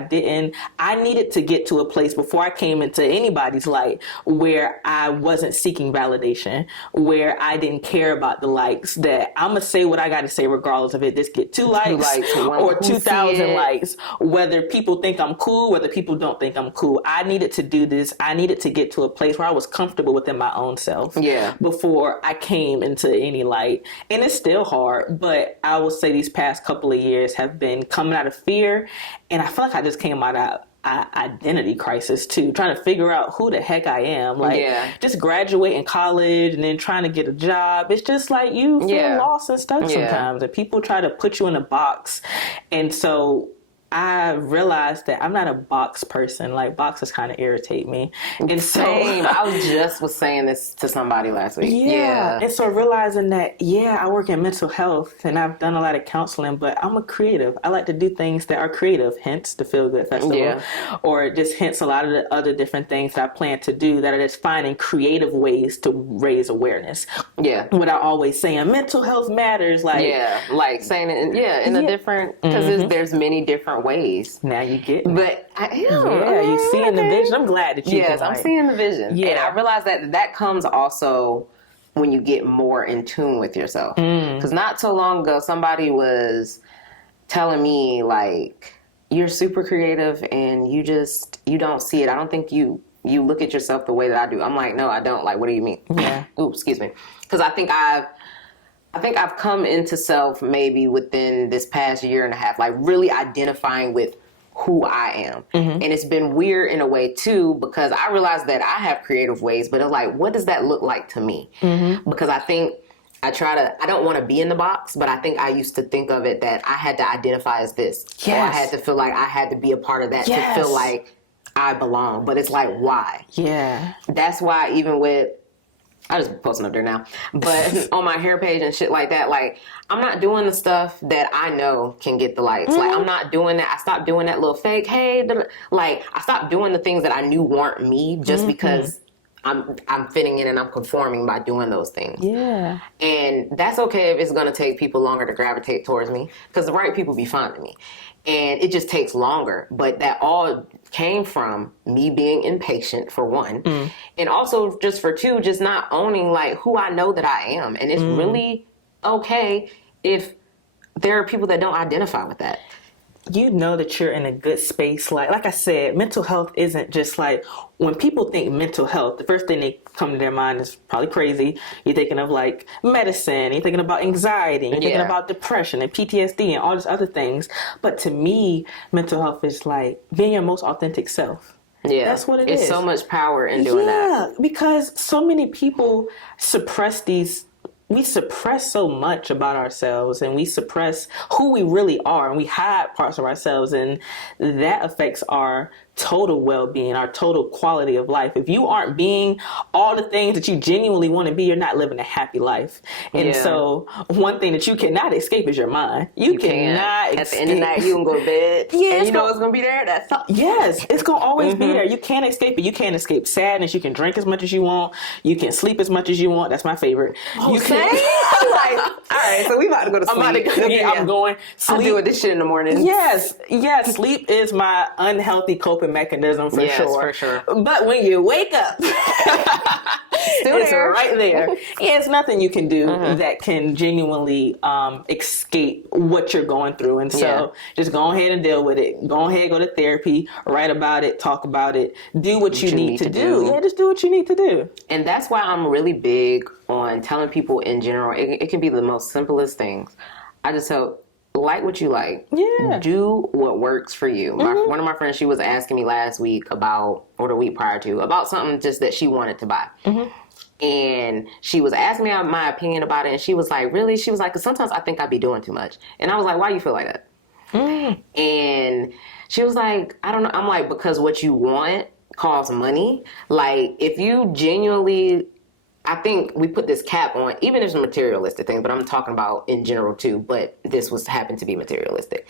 needed to get to a place before I came into anybody's light where I wasn't seeking validation, where I didn't care about the likes, that I'm going to say what I got to say regardless of it. Just get 2 likes or 2,000 likes, whether people think I'm cool, whether people don't think I'm cool. I needed to do this. I needed to get to a place where I was comfortable within my own self before I came into any light. And it's still hard, but I will say these past couple of years have been coming out of fear, and I feel like I just came out of identity crisis too, trying to figure out who the heck I am. Like just graduating college and then trying to get a job. It's just like you feel lost and stuck sometimes, and people try to put you in a box. And so I realized that I'm not a box person. Like boxes kind of irritate me. And Same. I was saying this to somebody last week. And so realizing that, I work in mental health and I've done a lot of counseling, but I'm a creative. I like to do things that are creative, hence the Feel Good Festival, or just hence a lot of the other different things that I plan to do that are just finding creative ways to raise awareness. Without always saying mental health matters. Like, like saying it in a different, because there's many different different ways. Now you get me. But I am. Yeah, you seeing the vision. I'm glad that you Yes, can, I'm like, seeing the vision. Yeah. And I realize that comes also when you get more in tune with yourself. Because not so long ago, somebody was telling me, like, you're super creative and you don't see it. I don't think you look at yourself the way that I do. I'm like, no, I don't. Like, what do you mean? Yeah. Oops, excuse me. Because I think I've come into self maybe within this past year and a half, like really identifying with who I am. And it's been weird in a way too, because I realized that I have creative ways, but it's like, what does that look like to me? Because I think I don't want to be in the box, but I think I used to think of it that I had to identify as this. Yes. Or I had to feel like I had to be a part of that to feel like I belong. But it's like, why? Yeah. That's why even with, I just posting up there now, but on my hair page and shit like that, like, I'm not doing the stuff that I know can get the likes. Like, I'm not doing that. I stopped doing that little fake, hey, like, I stopped doing the things that I knew weren't me just because I'm fitting in and I'm conforming by doing those things. Yeah. And that's okay if it's going to take people longer to gravitate towards me, because the right people be finding me. And it just takes longer. But that all came from me being impatient, for one. And also, just for two, just not owning, like, who I know that I am. And it's really okay if there are people that don't identify with that. You know that you're in a good space. Like I said, mental health isn't just like, when people think mental health, the first thing they come to their mind is probably crazy. You're thinking of like medicine, you're thinking about anxiety, you're thinking about depression and PTSD and all these other things. But to me, mental health is like being your most authentic self. Yeah. That's what it is. It's so much power in doing that. Yeah, because so many people suppress we suppress so much about ourselves, and we suppress who we really are, and we hide parts of ourselves, and that affects our total well-being, our total quality of life. If you aren't being all the things that you genuinely want to be, you're not living a happy life. And so one thing that you cannot escape is your mind. You cannot escape. At the end of the night, you can go to bed, and you know it's going to be there. That's all. Yes, it's going to always be there. You can't escape it. You can't escape sadness. You can drink as much as you want. You can sleep as much as you want. That's my favorite. You can. I'm like, all right, so we about to go to sleep. I'm going. Sleep. I'm doing this shit in the morning. Yes. Sleep is my unhealthy coping mechanism for sure. for sure. But when you wake up, it's right there. Yeah, it's nothing you can do that can genuinely escape what you're going through. And so just go ahead and deal with it. Go ahead, go to therapy, write about it, talk about it, do what you need to do. Yeah, just do what you need to do. And that's why I'm really big on telling people in general, it can be the most simplest things. I just tell, like what you like. Yeah. Do what works for you. One of my friends, she was asking me last week or the week prior to, about something just that she wanted to buy. And she was asking me my opinion about it. And she was like, really? She was like, 'cause sometimes I think I be doing too much. And I was like, why you feel like that? And she was like, I don't know. I'm like, because what you want costs money. Like, if you genuinely, I think we put this cap on, even if it's a materialistic thing, but I'm talking about in general too, but this happened to be materialistic.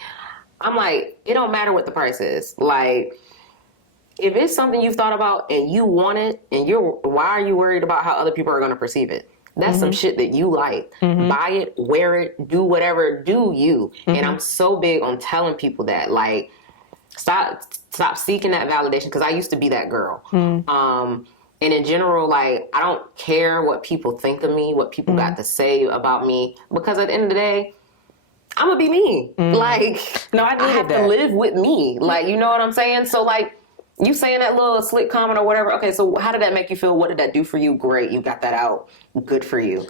I'm like, it don't matter what the price is. Like, if it's something you've thought about and you want it, and why are you worried about how other people are going to perceive it? That's some shit that you like. Buy it, wear it, do whatever, do you. And I'm so big on telling people that, like, stop seeking that validation, because I used to be that girl. And in general, like, I don't care what people think of me, what people got to say about me, because at the end of the day, I'm gonna be me. Like, no, I have to live with me. Like, you know what I'm saying? So, like, you saying that little slick comment or whatever, okay, so how did that make you feel? What did that do for you? Great, you got that out. Good for you.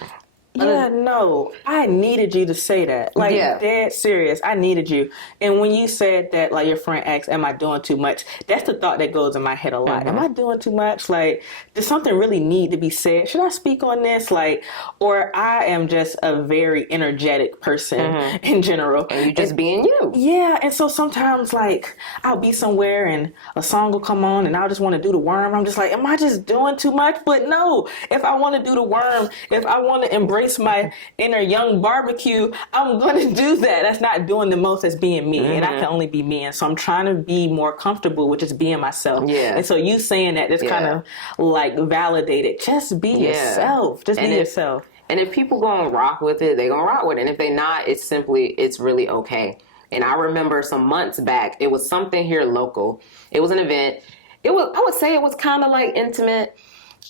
Yeah, no, I needed you to say that. Like, dead serious. I needed you. And when you said that, like, your friend asked, am I doing too much? That's the thought that goes in my head a lot. Am I doing too much? Like, does something really need to be said? Should I speak on this? Like, or I am just a very energetic person in general. And you just being you. Yeah, and so sometimes, like, I'll be somewhere and a song will come on and I'll just want to do the worm. I'm just like, am I just doing too much? But no, if I want to do the worm, if I want to embrace my inner young barbecue, I'm going to do that. That's not doing the most, as being me. And I can only be me. And so I'm trying to be more comfortable with just being myself. Yeah. And so you saying that just kind of like validated. Just be yourself. Just be yourself. And if people gonna rock with it, they gonna rock with it. And if they not, it's really okay. And I remember some months back, it was something here local. It was an event. I would say it was kind of like intimate.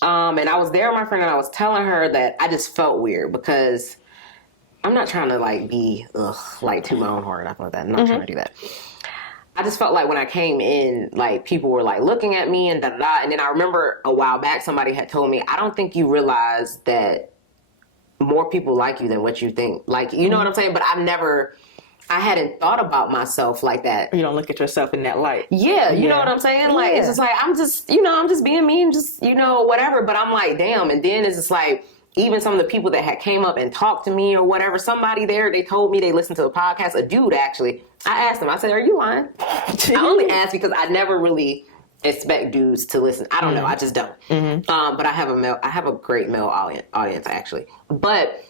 And I was there with my friend and I was telling her that I just felt weird because I'm not trying to like be like toot my own horn or nothing like that. I'm not trying to do that. I just felt like when I came in, like people were like looking at me and da da da. And then I remember a while back somebody had told me, I don't think you realize that more people like you than what you think. Like, you know what I'm saying? But I hadn't thought about myself like that. You don't look at yourself in that light. Yeah, you know what I'm saying? Like, it's just like, I'm just being me and just, whatever. But I'm like, damn. And then it's just like, even some of the people that had came up and talked to me or whatever, somebody there, they told me they listened to the podcast, a dude actually. I asked him, I said, are you lying? I only asked because I never really expect dudes to listen. I don't know. I just don't. But I have a great male audience actually. But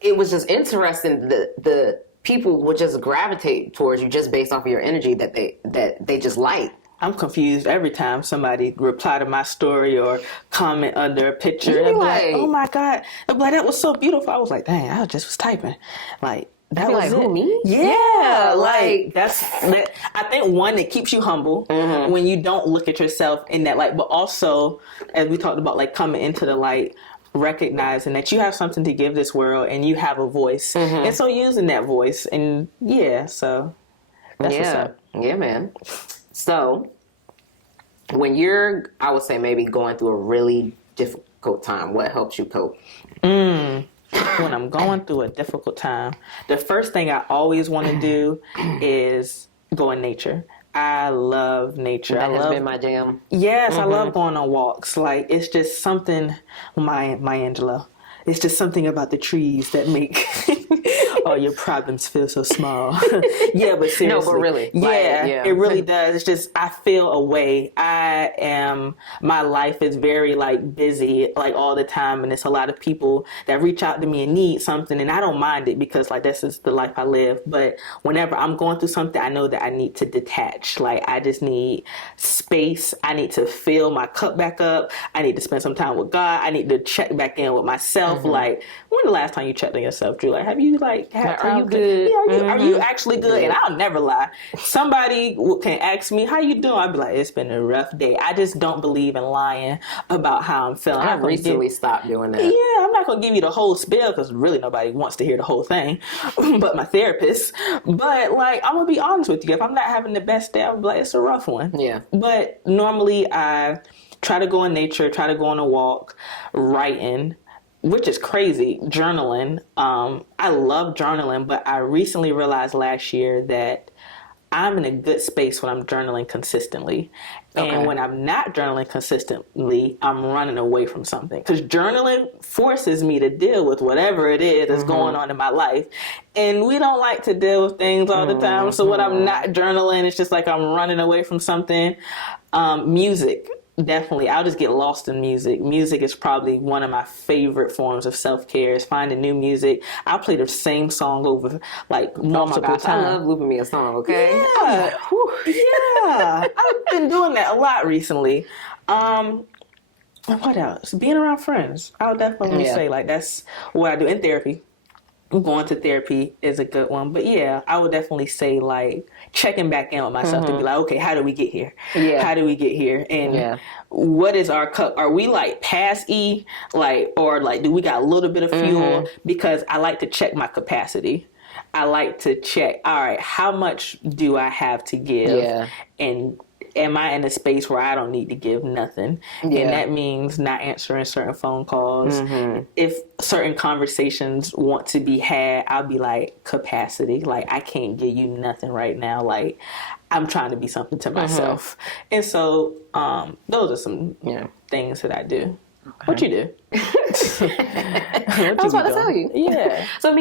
it was just interesting the people would just gravitate towards you just based off of your energy that they just like. I'm confused every time somebody reply to my story or comment under a picture. You'd be like, oh my God. They'd be like, that was so beautiful. I was like, dang, I just was typing. Like, that was like, it. Who, me? Yeah, like I think one, it keeps you humble when you don't look at yourself in that light, but also, as we talked about, like coming into the light, recognizing that you have something to give this world and you have a voice. And so using that voice and so that's what's up. Yeah, man. So when you're, I would say maybe going through a really difficult time, what helps you cope? When I'm going through a difficult time, the first thing I always want to do is go in nature. I love nature. That has been my jam. Yes, I love going on walks. Like, it's just something, my Angelo, it's just something about the trees that make all your problems feel so small. Yeah, but seriously. No, but really. Yeah, it really does. It's just, I feel away. My life is very like busy, like all the time. And it's a lot of people that reach out to me and need something. And I don't mind it because like, this is the life I live. But whenever I'm going through something, I know that I need to detach. Like, I just need space. I need to fill my cup back up. I need to spend some time with God. I need to check back in with myself. Like, when the last time you checked on yourself, Drew? Like, have you like had time? Are you good? Yeah, are you actually good? And I'll never lie. Somebody can ask me, how you doing? I'd be like, it's been a rough day. I just don't believe in lying about how I'm feeling. I recently stopped doing that. Yeah, I'm not going to give you the whole spiel because really nobody wants to hear the whole thing but my therapist. But like, I'm going to be honest with you. If I'm not having the best day, I'm like, it's a rough one. Yeah. But normally I try to go in nature, try to go on a walk, writing, which is crazy, journaling. I love journaling, but I recently realized last year that I'm in a good space when I'm journaling consistently. And when I'm not journaling consistently, I'm running away from something. Because journaling forces me to deal with whatever it is that's going on in my life. And we don't like to deal with things all the time. So when I'm not journaling, it's just like I'm running away from something. Music. Definitely. I'll just get lost in music. Music is probably one of my favorite forms of self-care, is finding new music. I'll play the same song over like multiple times. I love looping me a song, okay? Yeah. Yeah. I've been doing that a lot recently. What else? Being around friends. I would definitely say like that's what I do in therapy. Going to therapy is a good one. But yeah, I would definitely say like checking back in with myself to be like, okay, how do we get here? Yeah. How do we get here? And what is our cup? Are we like past E? Like, or like, do we got a little bit of fuel? Because I like to check my capacity. I like to check, all right, how much do I have to give? Yeah. And am I in a space where I don't need to give nothing? Yeah. And that means not answering certain phone calls. If certain conversations want to be had, I'll be like, capacity. Like, I can't give you nothing right now. Like, I'm trying to be something to myself. And so those are some things that I do. Okay. What you do? I was about to tell you. Yeah. So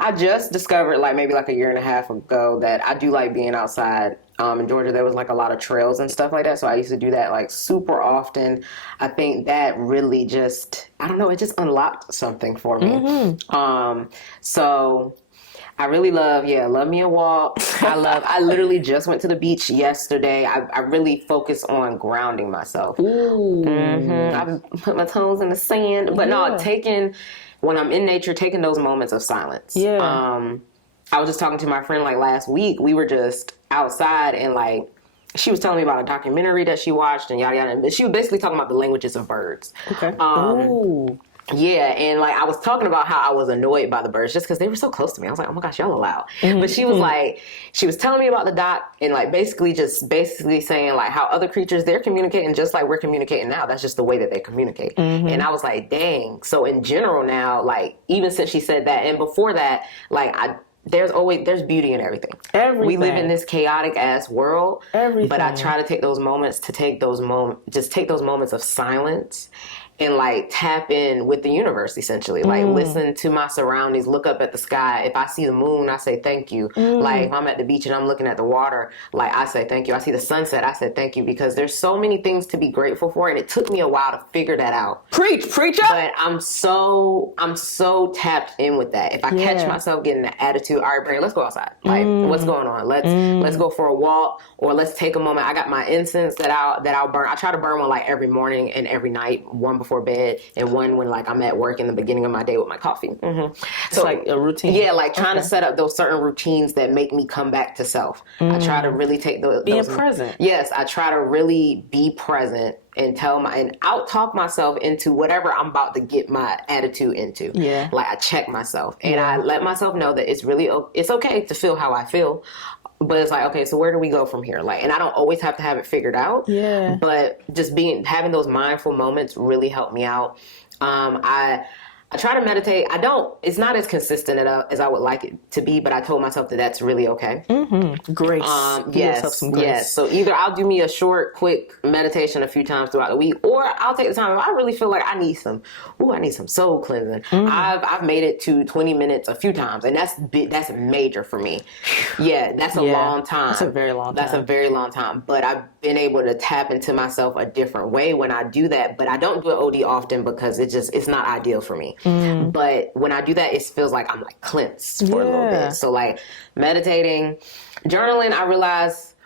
I just discovered like maybe like a year and a half ago that I do like being outside. In Georgia, there was like a lot of trails and stuff like that. So I used to do that like super often. I think that really just, I don't know, it just unlocked something for me. So I really love me a walk. I literally just went to the beach yesterday. I really focus on grounding myself. I put my toes in the sand, but no, when I'm in nature, taking those moments of silence. I was just talking to my friend like last week. We were just outside and like she was telling me about a documentary that she watched and yada yada. And she was basically talking about the languages of birds. Okay. Ooh. Yeah, and like I was talking about how I was annoyed by the birds just because they were so close to me. I was like, oh my gosh, y'all are loud. But she was like, she was telling me about the doc and like basically saying like how other creatures, they're communicating just like we're communicating now. That's just the way that they communicate. And I was like, dang. So in general now, like even since she said that and before that, like there's beauty in everything. We live in this chaotic ass world. But I try to take those moments just take those moments of silence and like tap in with the universe essentially. Like listen to my surroundings, look up at the sky. If I see the moon, I say thank you. Like if I'm at the beach and I'm looking at the water, like I say thank you. I see the sunset, I said thank you, because there's so many things to be grateful for and it took me a while to figure that out. Preach up. But I'm so tapped in with that. If I catch myself getting the attitude, all right, Brandon, let's go outside. Like what's going on? Let's go for a walk or let's take a moment. I got my incense that I'll burn. I try to burn one like every morning and every night, one before bed and one when like I'm at work in the beginning of my day with my coffee. So like a routine. Yeah, like trying to set up those certain routines that make me come back to self. I try to really take being present. Yes, I try to really be present and out talk myself into whatever I'm about to get my attitude into. Yeah, like I check myself and I let myself know that it's okay to feel how I feel. But it's like, okay, so where do we go from here? Like, and I don't always have to have it figured out. Yeah. But just having those mindful moments really help me out. I try to meditate. It's not as consistent as I would like it to be, but I told myself that that's really okay. Grace. Yes. So either I'll do me a short, quick meditation a few times throughout the week, or I'll take the time if I really feel like I need some soul cleansing. I've made it to 20 minutes a few times, and that's major for me. Yeah, that's a long time. That's a very long time. That's a very long time. But I've been able to tap into myself a different way when I do that, but I don't do it OD often because it's not ideal for me. But when I do that, it feels like I'm like cleansed for a little bit. So like meditating, journaling, I realize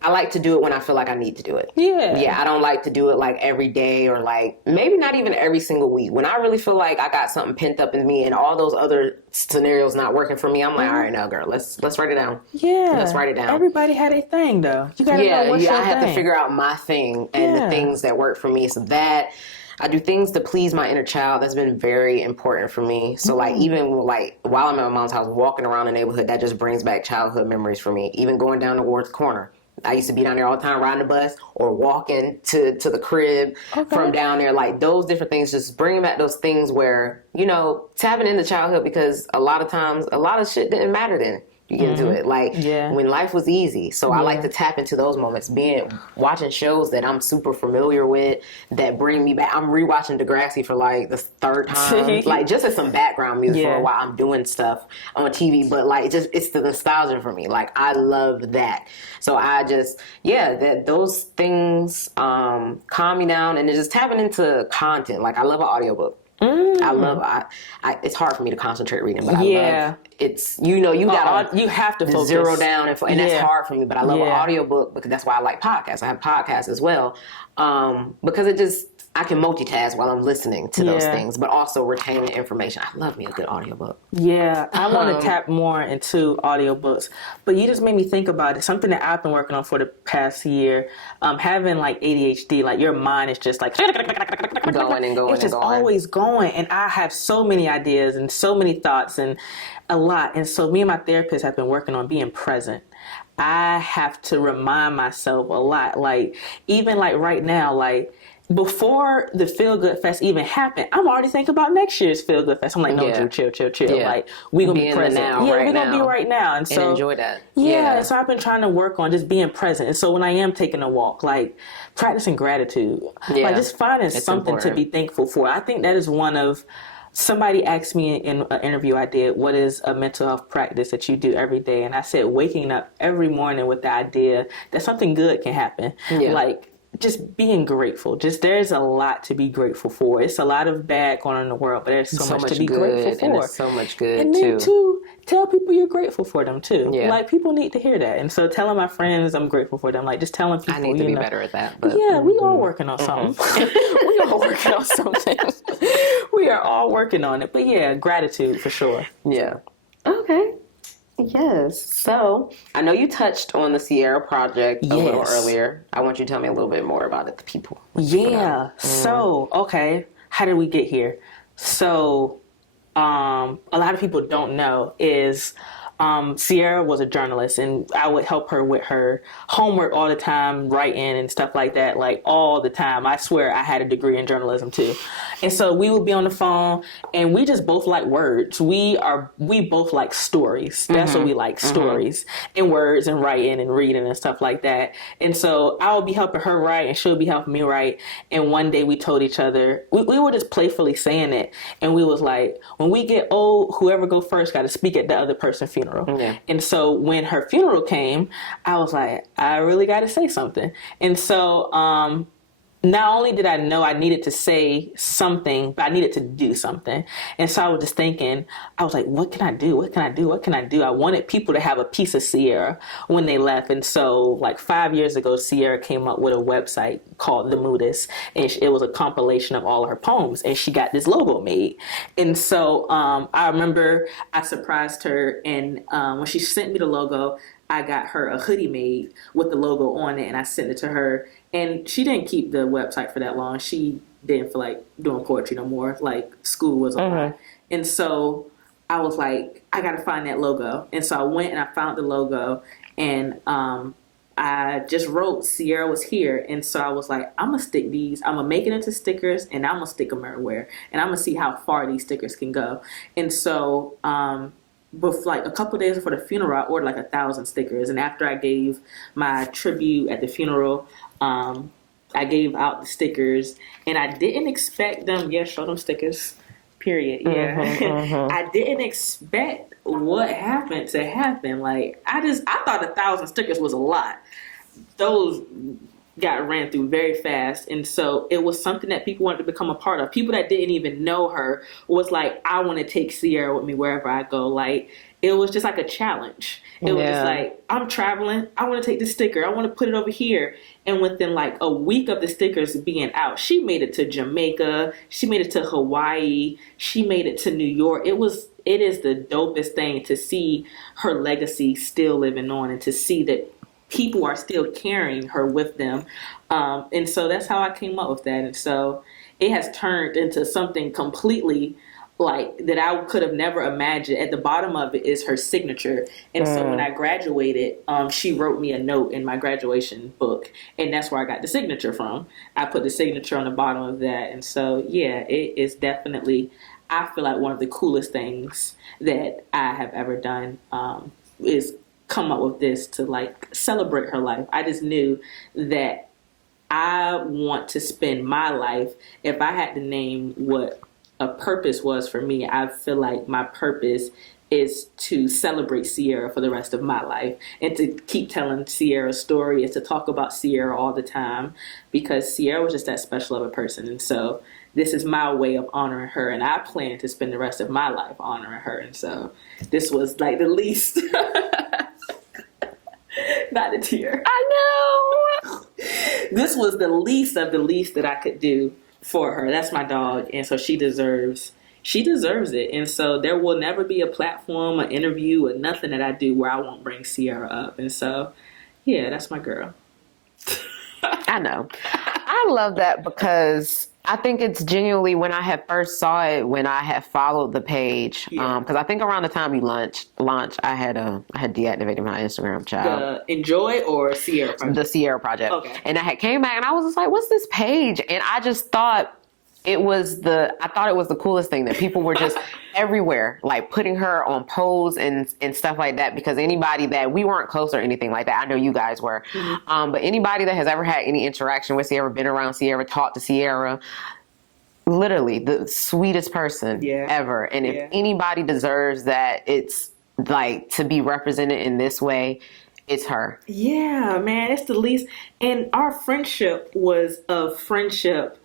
I like to do it when I feel like I need to do it. Yeah, I don't like to do it like every day or like maybe not even every single week. When I really feel like I got something pent up in me and all those other scenarios not working for me, I'm like, all right, now, girl, let's write it down. Yeah, let's write it down. Everybody had a thing though. You gotta know what's your thing. I have to figure out my thing and the things that work for me. So that. I do things to please my inner child. That's been very important for me. So like even like while I'm at my mom's house, walking around the neighborhood, that just brings back childhood memories for me. Even going down towards the corner. I used to be down there all the time riding the bus or walking to the crib from down there. Like those different things, just bringing back those things where, tapping into childhood, because a lot of times, a lot of shit didn't matter then. You get into it. Like when life was easy. So I like to tap into those moments, watching shows that I'm super familiar with that bring me back. I'm rewatching Degrassi for like the third time, like just as some background music for while I'm doing stuff on TV. But like it's the nostalgia for me. Like I love that. So I just, those things calm me down, and just tapping into content. Like I love an audiobook. It's hard for me to concentrate reading, but I love it's, you have to focus. Zero down and that's hard for me, but I love an audiobook because that's why I like podcasts. I have podcasts as well. Because I can multitask while I'm listening to those things, but also retaining information. I love me a good audiobook. Yeah, I want to tap more into audiobooks, but you just made me think about it. Something that I've been working on for the past year, having like ADHD, like your mind is just like going and going. It's just always going, and I have so many ideas and so many thoughts and a lot. And so me and my therapist have been working on being present. I have to remind myself a lot, like even like right now, like. Before the Feel Good Fest even happened, I'm already thinking about next year's Feel Good Fest. I'm like, no, Drew, chill. Yeah. Like, we're going to be present. We're going to be right now. And so, enjoy that. Yeah. So I've been trying to work on just being present. And so when I am taking a walk, like practicing gratitude, like just finding something to be thankful for. I think that is one of, somebody asked me in an interview I did, what is a mental health practice that you do every day? And I said, waking up every morning with the idea that something good can happen. Yeah. Like, just being grateful. Just there's a lot to be grateful for. It's a lot of bad going on in the world, but there's so much to be grateful for. And there's so much good, and then too, tell people you're grateful for them too. Yeah. Like people need to hear that. And so telling my friends I'm grateful for them, like just telling people. I need to be better at that. But we all working on something. We all working on something. We are all working on it. But yeah, gratitude for sure. Yeah. Okay. Yes. So I know you touched on the Sierra project a little Yes. earlier. I want you to tell me a little bit more about it, the people. Yeah. So, okay. How did we get here? So, a lot of people don't know is Sierra was a journalist, and I would help her with her homework all the time, writing and stuff like that, like all the time. I swear I had a degree in journalism too. And so we would be on the phone, and we just both like words. We both like stories. That's what we like, stories and words and writing and reading and stuff like that. And so I would be helping her write, and she'll be helping me write. And one day we told each other, we were just playfully saying it, and we was like, when we get old, whoever go first got to speak at the other person's funeral. Yeah. And so when her funeral came, I was like, I really got to say something. And so not only did I know I needed to say something, but I needed to do something. And so I was just thinking, I was like, what can I do? What can I do? What can I do? I wanted people to have a piece of Sierra when they left. And so like 5 years ago, Sierra came up with a website called The Moodist. And it was a compilation of all of her poems. And she got this logo made. And so I remember I surprised her. And when she sent me the logo, I got her a hoodie made with the logo on it. And I sent it to her. And she didn't keep the website for that long. She didn't feel like doing poetry no more. Like, school was a lot. And so I was like, I got to find that logo. And so I went and I found the logo. And I just wrote Sierra was here. And so I was like, I'm going to stick these. I'm going to make it into stickers. And I'm going to stick them everywhere. And I'm going to see how far these stickers can go. And so but like a couple of days before the funeral, I ordered like 1,000 stickers. And after I gave my tribute at the funeral, I gave out the stickers, and I didn't expect them. Yeah, show them stickers. Period. Yeah, I didn't expect what happened to happen. Like I thought 1,000 stickers was a lot. Those got ran through very fast, and so it was something that people wanted to become a part of. People that didn't even know her was like, I want to take Sierra with me wherever I go. Like it was just like a challenge. It was just like, I'm traveling, I want to take the sticker, I want to put it over here. And within like a week of the stickers being out, she made it to Jamaica, she made it to Hawaii, she made it to New York. It is the dopest thing to see her legacy still living on, and to see that people are still carrying her with them. And so that's how I came up with that. And so it has turned into something completely like that I could have never imagined. At the bottom of it is her signature. And so when I graduated, she wrote me a note in my graduation book, and that's where I got the signature from. I put the signature on the bottom of that. And so, yeah, it is definitely, I feel like one of the coolest things that I have ever done is come up with this to like celebrate her life. I just knew that I want to spend my life, if I had to name what a purpose was for me, I feel like my purpose is to celebrate Sierra for the rest of my life, and to keep telling Sierra's story, is to talk about Sierra all the time, because Sierra was just that special of a person. And so this is my way of honoring her, and I plan to spend the rest of my life honoring her. And so this was like the least not a tear, I know. this was the least of the least that I could do for her. That's my dog, and so she deserves it. And so there will never be a platform, an interview, or nothing that I do where I won't bring Sierra up. And so, yeah, that's my girl. I know. I love that, because I think it's genuinely, when I had first saw it, when I had followed the page, because I think around the time you launched, I had deactivated my Instagram, child. The INJOY or Sierra Project? The Sierra Project. Okay. And I had came back, and I was just like, what's this page? And I just thought it was the coolest thing, that people were just everywhere, like putting her on pose and stuff like that, because anybody that, we weren't close or anything like that. I know you guys were. But anybody that has ever had any interaction with Sierra, been around Sierra, talked to Sierra, literally the sweetest person ever. And if anybody deserves that, it's like to be represented in this way, it's her. Yeah, man, it's the least. And our friendship was a friendship.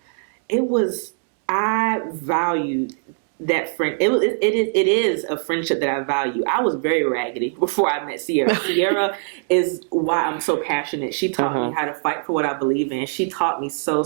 I valued that friend, it is a friendship that I value. I was very raggedy before I met Sierra. Sierra is why I'm so passionate. She taught me how to fight for what I believe in. She taught me so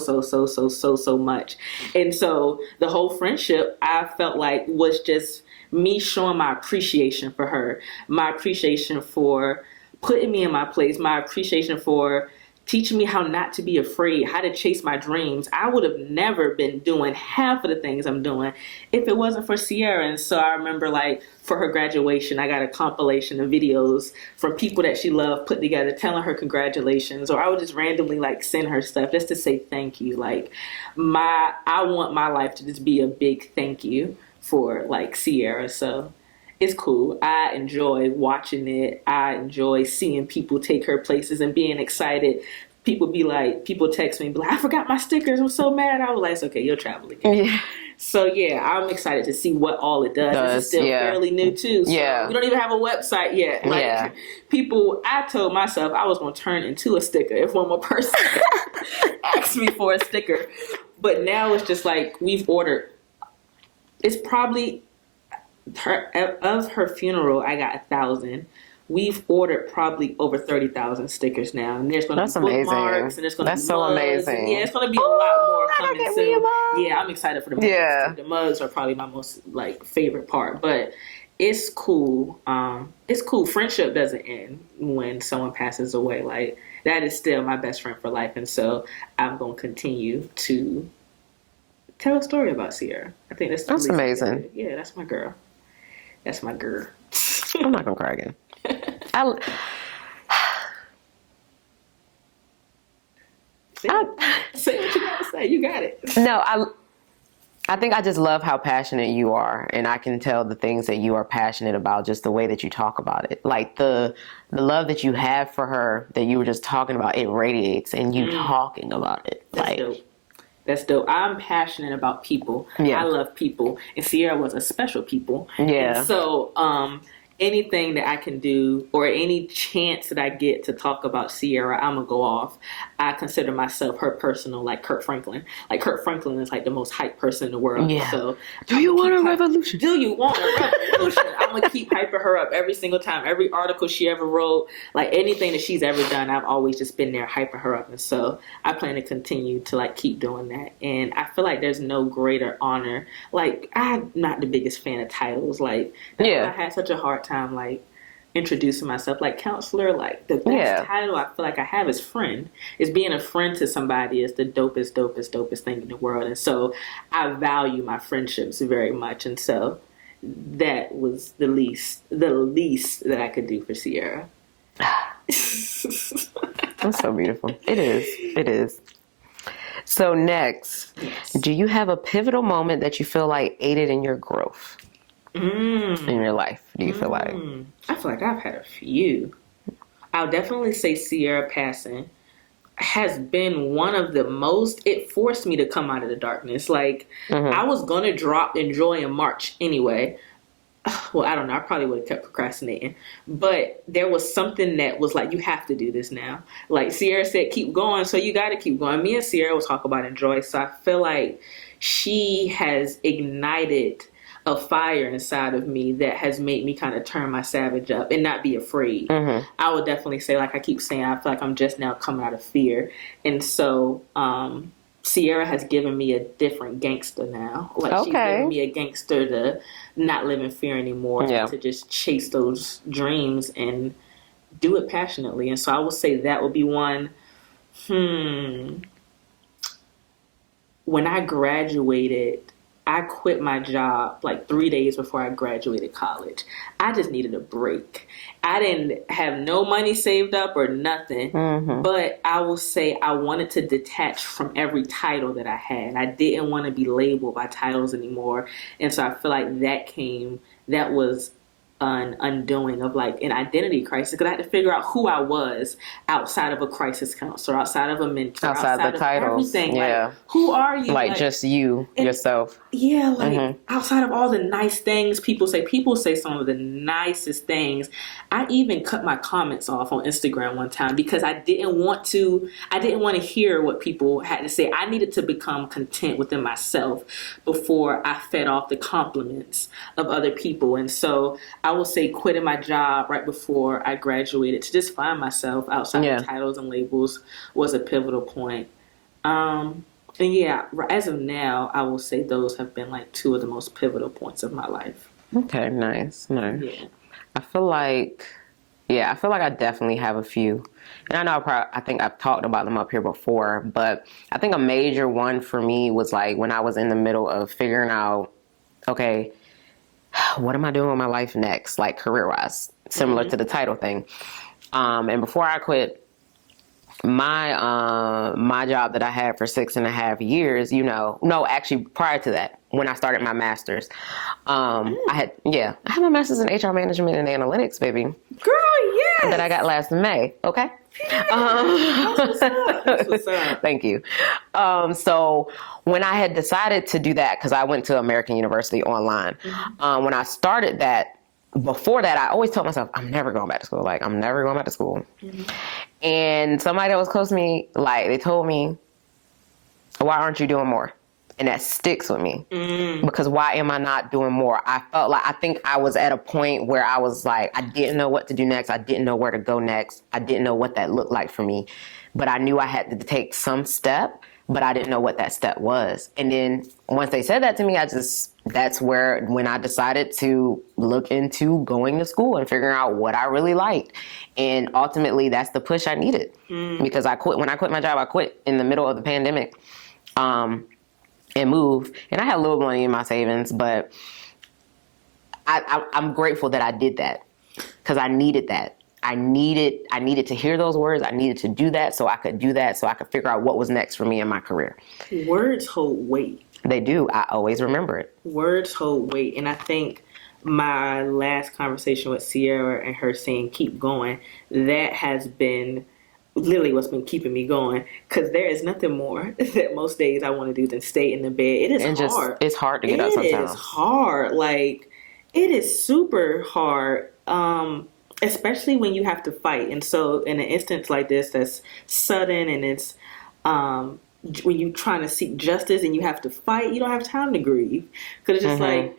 much. And so the whole friendship, I felt like, was just me showing my appreciation for her, my appreciation for putting me in my place, my appreciation for teaching me how not to be afraid, how to chase my dreams. I would have never been doing half of the things I'm doing if it wasn't for Sierra. And so I remember, like, for her graduation, I got a compilation of videos from people that she loved put together telling her congratulations, or I would just randomly, like, send her stuff just to say thank you. Like, I want my life to just be a big thank you for, like, Sierra. So it's cool. I enjoy watching it. I enjoy seeing people take her places and being excited. People text me and be like, I forgot my stickers. I'm so mad. I was like, it's okay, you'll travel again. Yeah. So yeah, I'm excited to see what all it does. It's still fairly new too. So we don't even have a website yet. Like, I told myself I was going to turn into a sticker if one more person asked me for a sticker. But now it's just like, we've ordered, it's probably, of her funeral, I got 1,000. We've ordered probably over 30,000 stickers now, and there's going to be bookmarks, and there's going to be so mugs. amazing. Yeah, it's going to be a lot more coming soon. Yeah, I'm excited for the mugs. Yeah, the mugs are probably my most, like, favorite part, but it's cool. It's cool. Friendship doesn't end when someone passes away. Like, that is still my best friend for life, and so I'm going to continue to tell a story about Sierra. I think that's amazing. Yeah, that's my girl. That's my girl. I'm not gonna cry again. Say what you gotta say. You got it. No, I think I just love how passionate you are, and I can tell the things that you are passionate about, just the way that you talk about it. Like the love that you have for her that you were just talking about, it radiates, and you talking about it. That's dope. That's dope. I'm passionate about people. Yeah. I love people. And Sierra was a special people. Yeah. And so anything that I can do, or any chance that I get to talk about Sierra, I'm going to go off. I consider myself her personal, like, Kurt Franklin. Like, Kurt Franklin is, like, the most hyped person in the world. Yeah. So, do you want a revolution? Do you want a revolution? I'm going to keep hyping her up every single time. Every article she ever wrote, like, anything that she's ever done, I've always just been there hyping her up. And so I plan to continue to, like, keep doing that. And I feel like there's no greater honor. Like, I'm not the biggest fan of titles. Like, I had such a hard time, like, introducing myself, like, counselor. Like, the best title I feel like I have is friend. Is being a friend to somebody is the dopest thing in the world. And so I value my friendships very much. And so that was the least that I could do for Sierra. That's so beautiful. It is. So next, do you have a pivotal moment that you feel like aided in your growth? In your life, do you feel like? I feel like I've had a few. I'll definitely say Sierra passing has been one of the most, it forced me to come out of the darkness. Like, I was going to drop INJOY in March anyway. Well, I don't know. I probably would have kept procrastinating. But there was something that was like, you have to do this now. Like, Sierra said, keep going, so you got to keep going. Me and Sierra will talk about INJOY. So I feel like she has ignited a fire inside of me that has made me kind of turn my savage up and not be afraid. I would definitely say, like I keep saying, I feel like I'm just now coming out of fear. And so Sierra has given me a different gangster now. Like, she's given me a gangster to not live in fear anymore, to just chase those dreams and do it passionately. And so I would say that would be one. When I graduated, I quit my job like 3 days before I graduated college. I just needed a break. I didn't have no money saved up or nothing, but I will say I wanted to detach from every title that I had. I didn't want to be labeled by titles anymore. And so I feel like that was an undoing of like an identity crisis, because I had to figure out who I was outside of a crisis counselor, outside of a mentor, Outside the of titles. everything. Yeah. Like, who are you? Like just you, yourself. Yeah, like outside of all the nice things people say some of the nicest things. I even cut my comments off on Instagram one time because I didn't want to hear what people had to say. I needed to become content within myself before I fed off the compliments of other people. And so I will say quitting my job right before I graduated to just find myself outside of titles and labels was a pivotal point. And yeah, as of now, I will say those have been like two of the most pivotal points of my life. Okay, nice. Yeah. I feel like I definitely have a few. And I know I think I've talked about them up here before, but I think a major one for me was like when I was in the middle of figuring out, okay, what am I doing with my life next, like career-wise, similar to the title thing. And before I quit my job that I had for 6.5 years, actually prior to that, when I started my master's, I had my master's in HR management and analytics, baby. Girl, yes. That I got last May. Okay. That's what's up. Thank you. So when I had decided to do that, because I went to American University online, when I started that, before that, I always told myself, I'm never going back to school. Like, I'm never going back to school. And somebody that was close to me, like, they told me, why aren't you doing more? And that sticks with me. Because why am I not doing more? I think I was at a point where I was like, I didn't know what to do next. I didn't know where to go next. I didn't know what that looked like for me. But I knew I had to take some step, but I didn't know what that step was. And then once they said that to me, that's when I decided to look into going to school and figuring out what I really liked. And ultimately, that's the push I needed. Because when I quit my job, I quit in the middle of the pandemic and moved. And I had a little money in my savings, but I'm grateful that I did that because I needed that. I needed to hear those words. I needed to do that so I could do that so I could figure out what was next for me in my career. Words hold weight. They do. I always remember it. Words hold weight. And I think my last conversation with Sierra and her saying keep going, that has been literally what's been keeping me going, because there is nothing more that most days I want to do than stay in the bed. It is hard. It's hard to get up sometimes. It is hard. Like, it is super hard. Especially when you have to fight. And so in an instance like this that's sudden and it's when you're trying to seek justice and you have to fight, you don't have time to grieve. Because it's just like,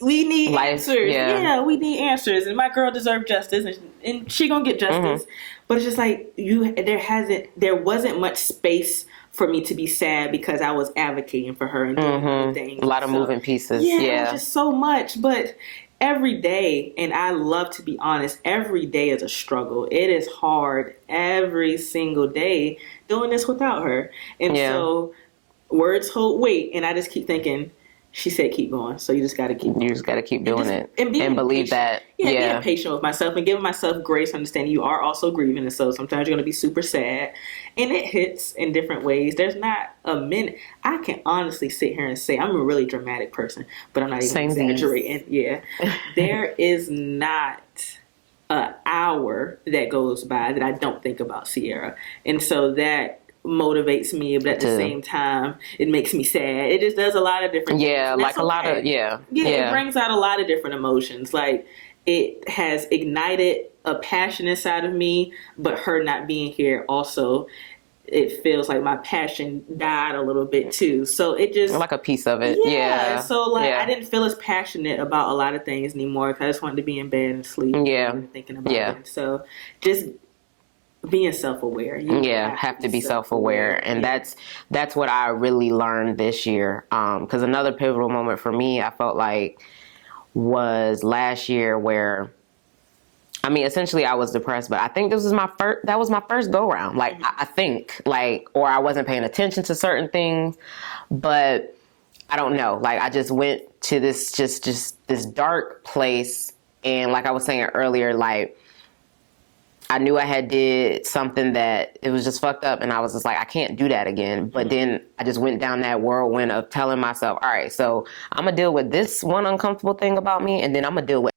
we need answers. Yeah, we need answers. And my girl deserves justice and she gonna get justice. But it's just like, there wasn't much space for me to be sad because I was advocating for her and doing other things. A lot of moving pieces. Yeah, it was just so much. But every day, and I love to be honest, every day is a struggle. It is hard every single day doing this without her. And so words hold weight. And I just keep thinking, she said keep going. So you just got to keep going. You just got to keep doing it. And believe patient. that. Yeah, being patient with myself and giving myself grace, understanding you are also grieving. And so sometimes you're going to be super sad. And it hits in different ways. There's not a minute. I can honestly sit here and say, I'm a really dramatic person, but I'm not even exaggerating. Yeah. There is not an hour that goes by that I don't think about Sierra. And so that motivates me, but at the same time, it makes me sad. It just does a lot of different things. Yeah, like a lot of, it brings out a lot of different emotions. Like, it has ignited a passion inside of me, but her not being here also, it feels like my passion died a little bit too. So it just like a piece of it. So I didn't feel as passionate about a lot of things anymore because I just wanted to be in bed and sleep. And thinking about it. So just being self-aware. Have to be self-aware. And that's what I really learned this year. Because another pivotal moment for me, I felt like, was last year where, I mean, essentially I was depressed, but I think that was my first go round. Like, I think, like, or I wasn't paying attention to certain things, but I don't know. Like, I just went to this, just this dark place. And like I was saying earlier, like, I knew I had did something that it was just fucked up, and I was just like, I can't do that again. But then I just went down that whirlwind of telling myself, all right, so I'm going to deal with this one uncomfortable thing about me, and then I'm going to deal with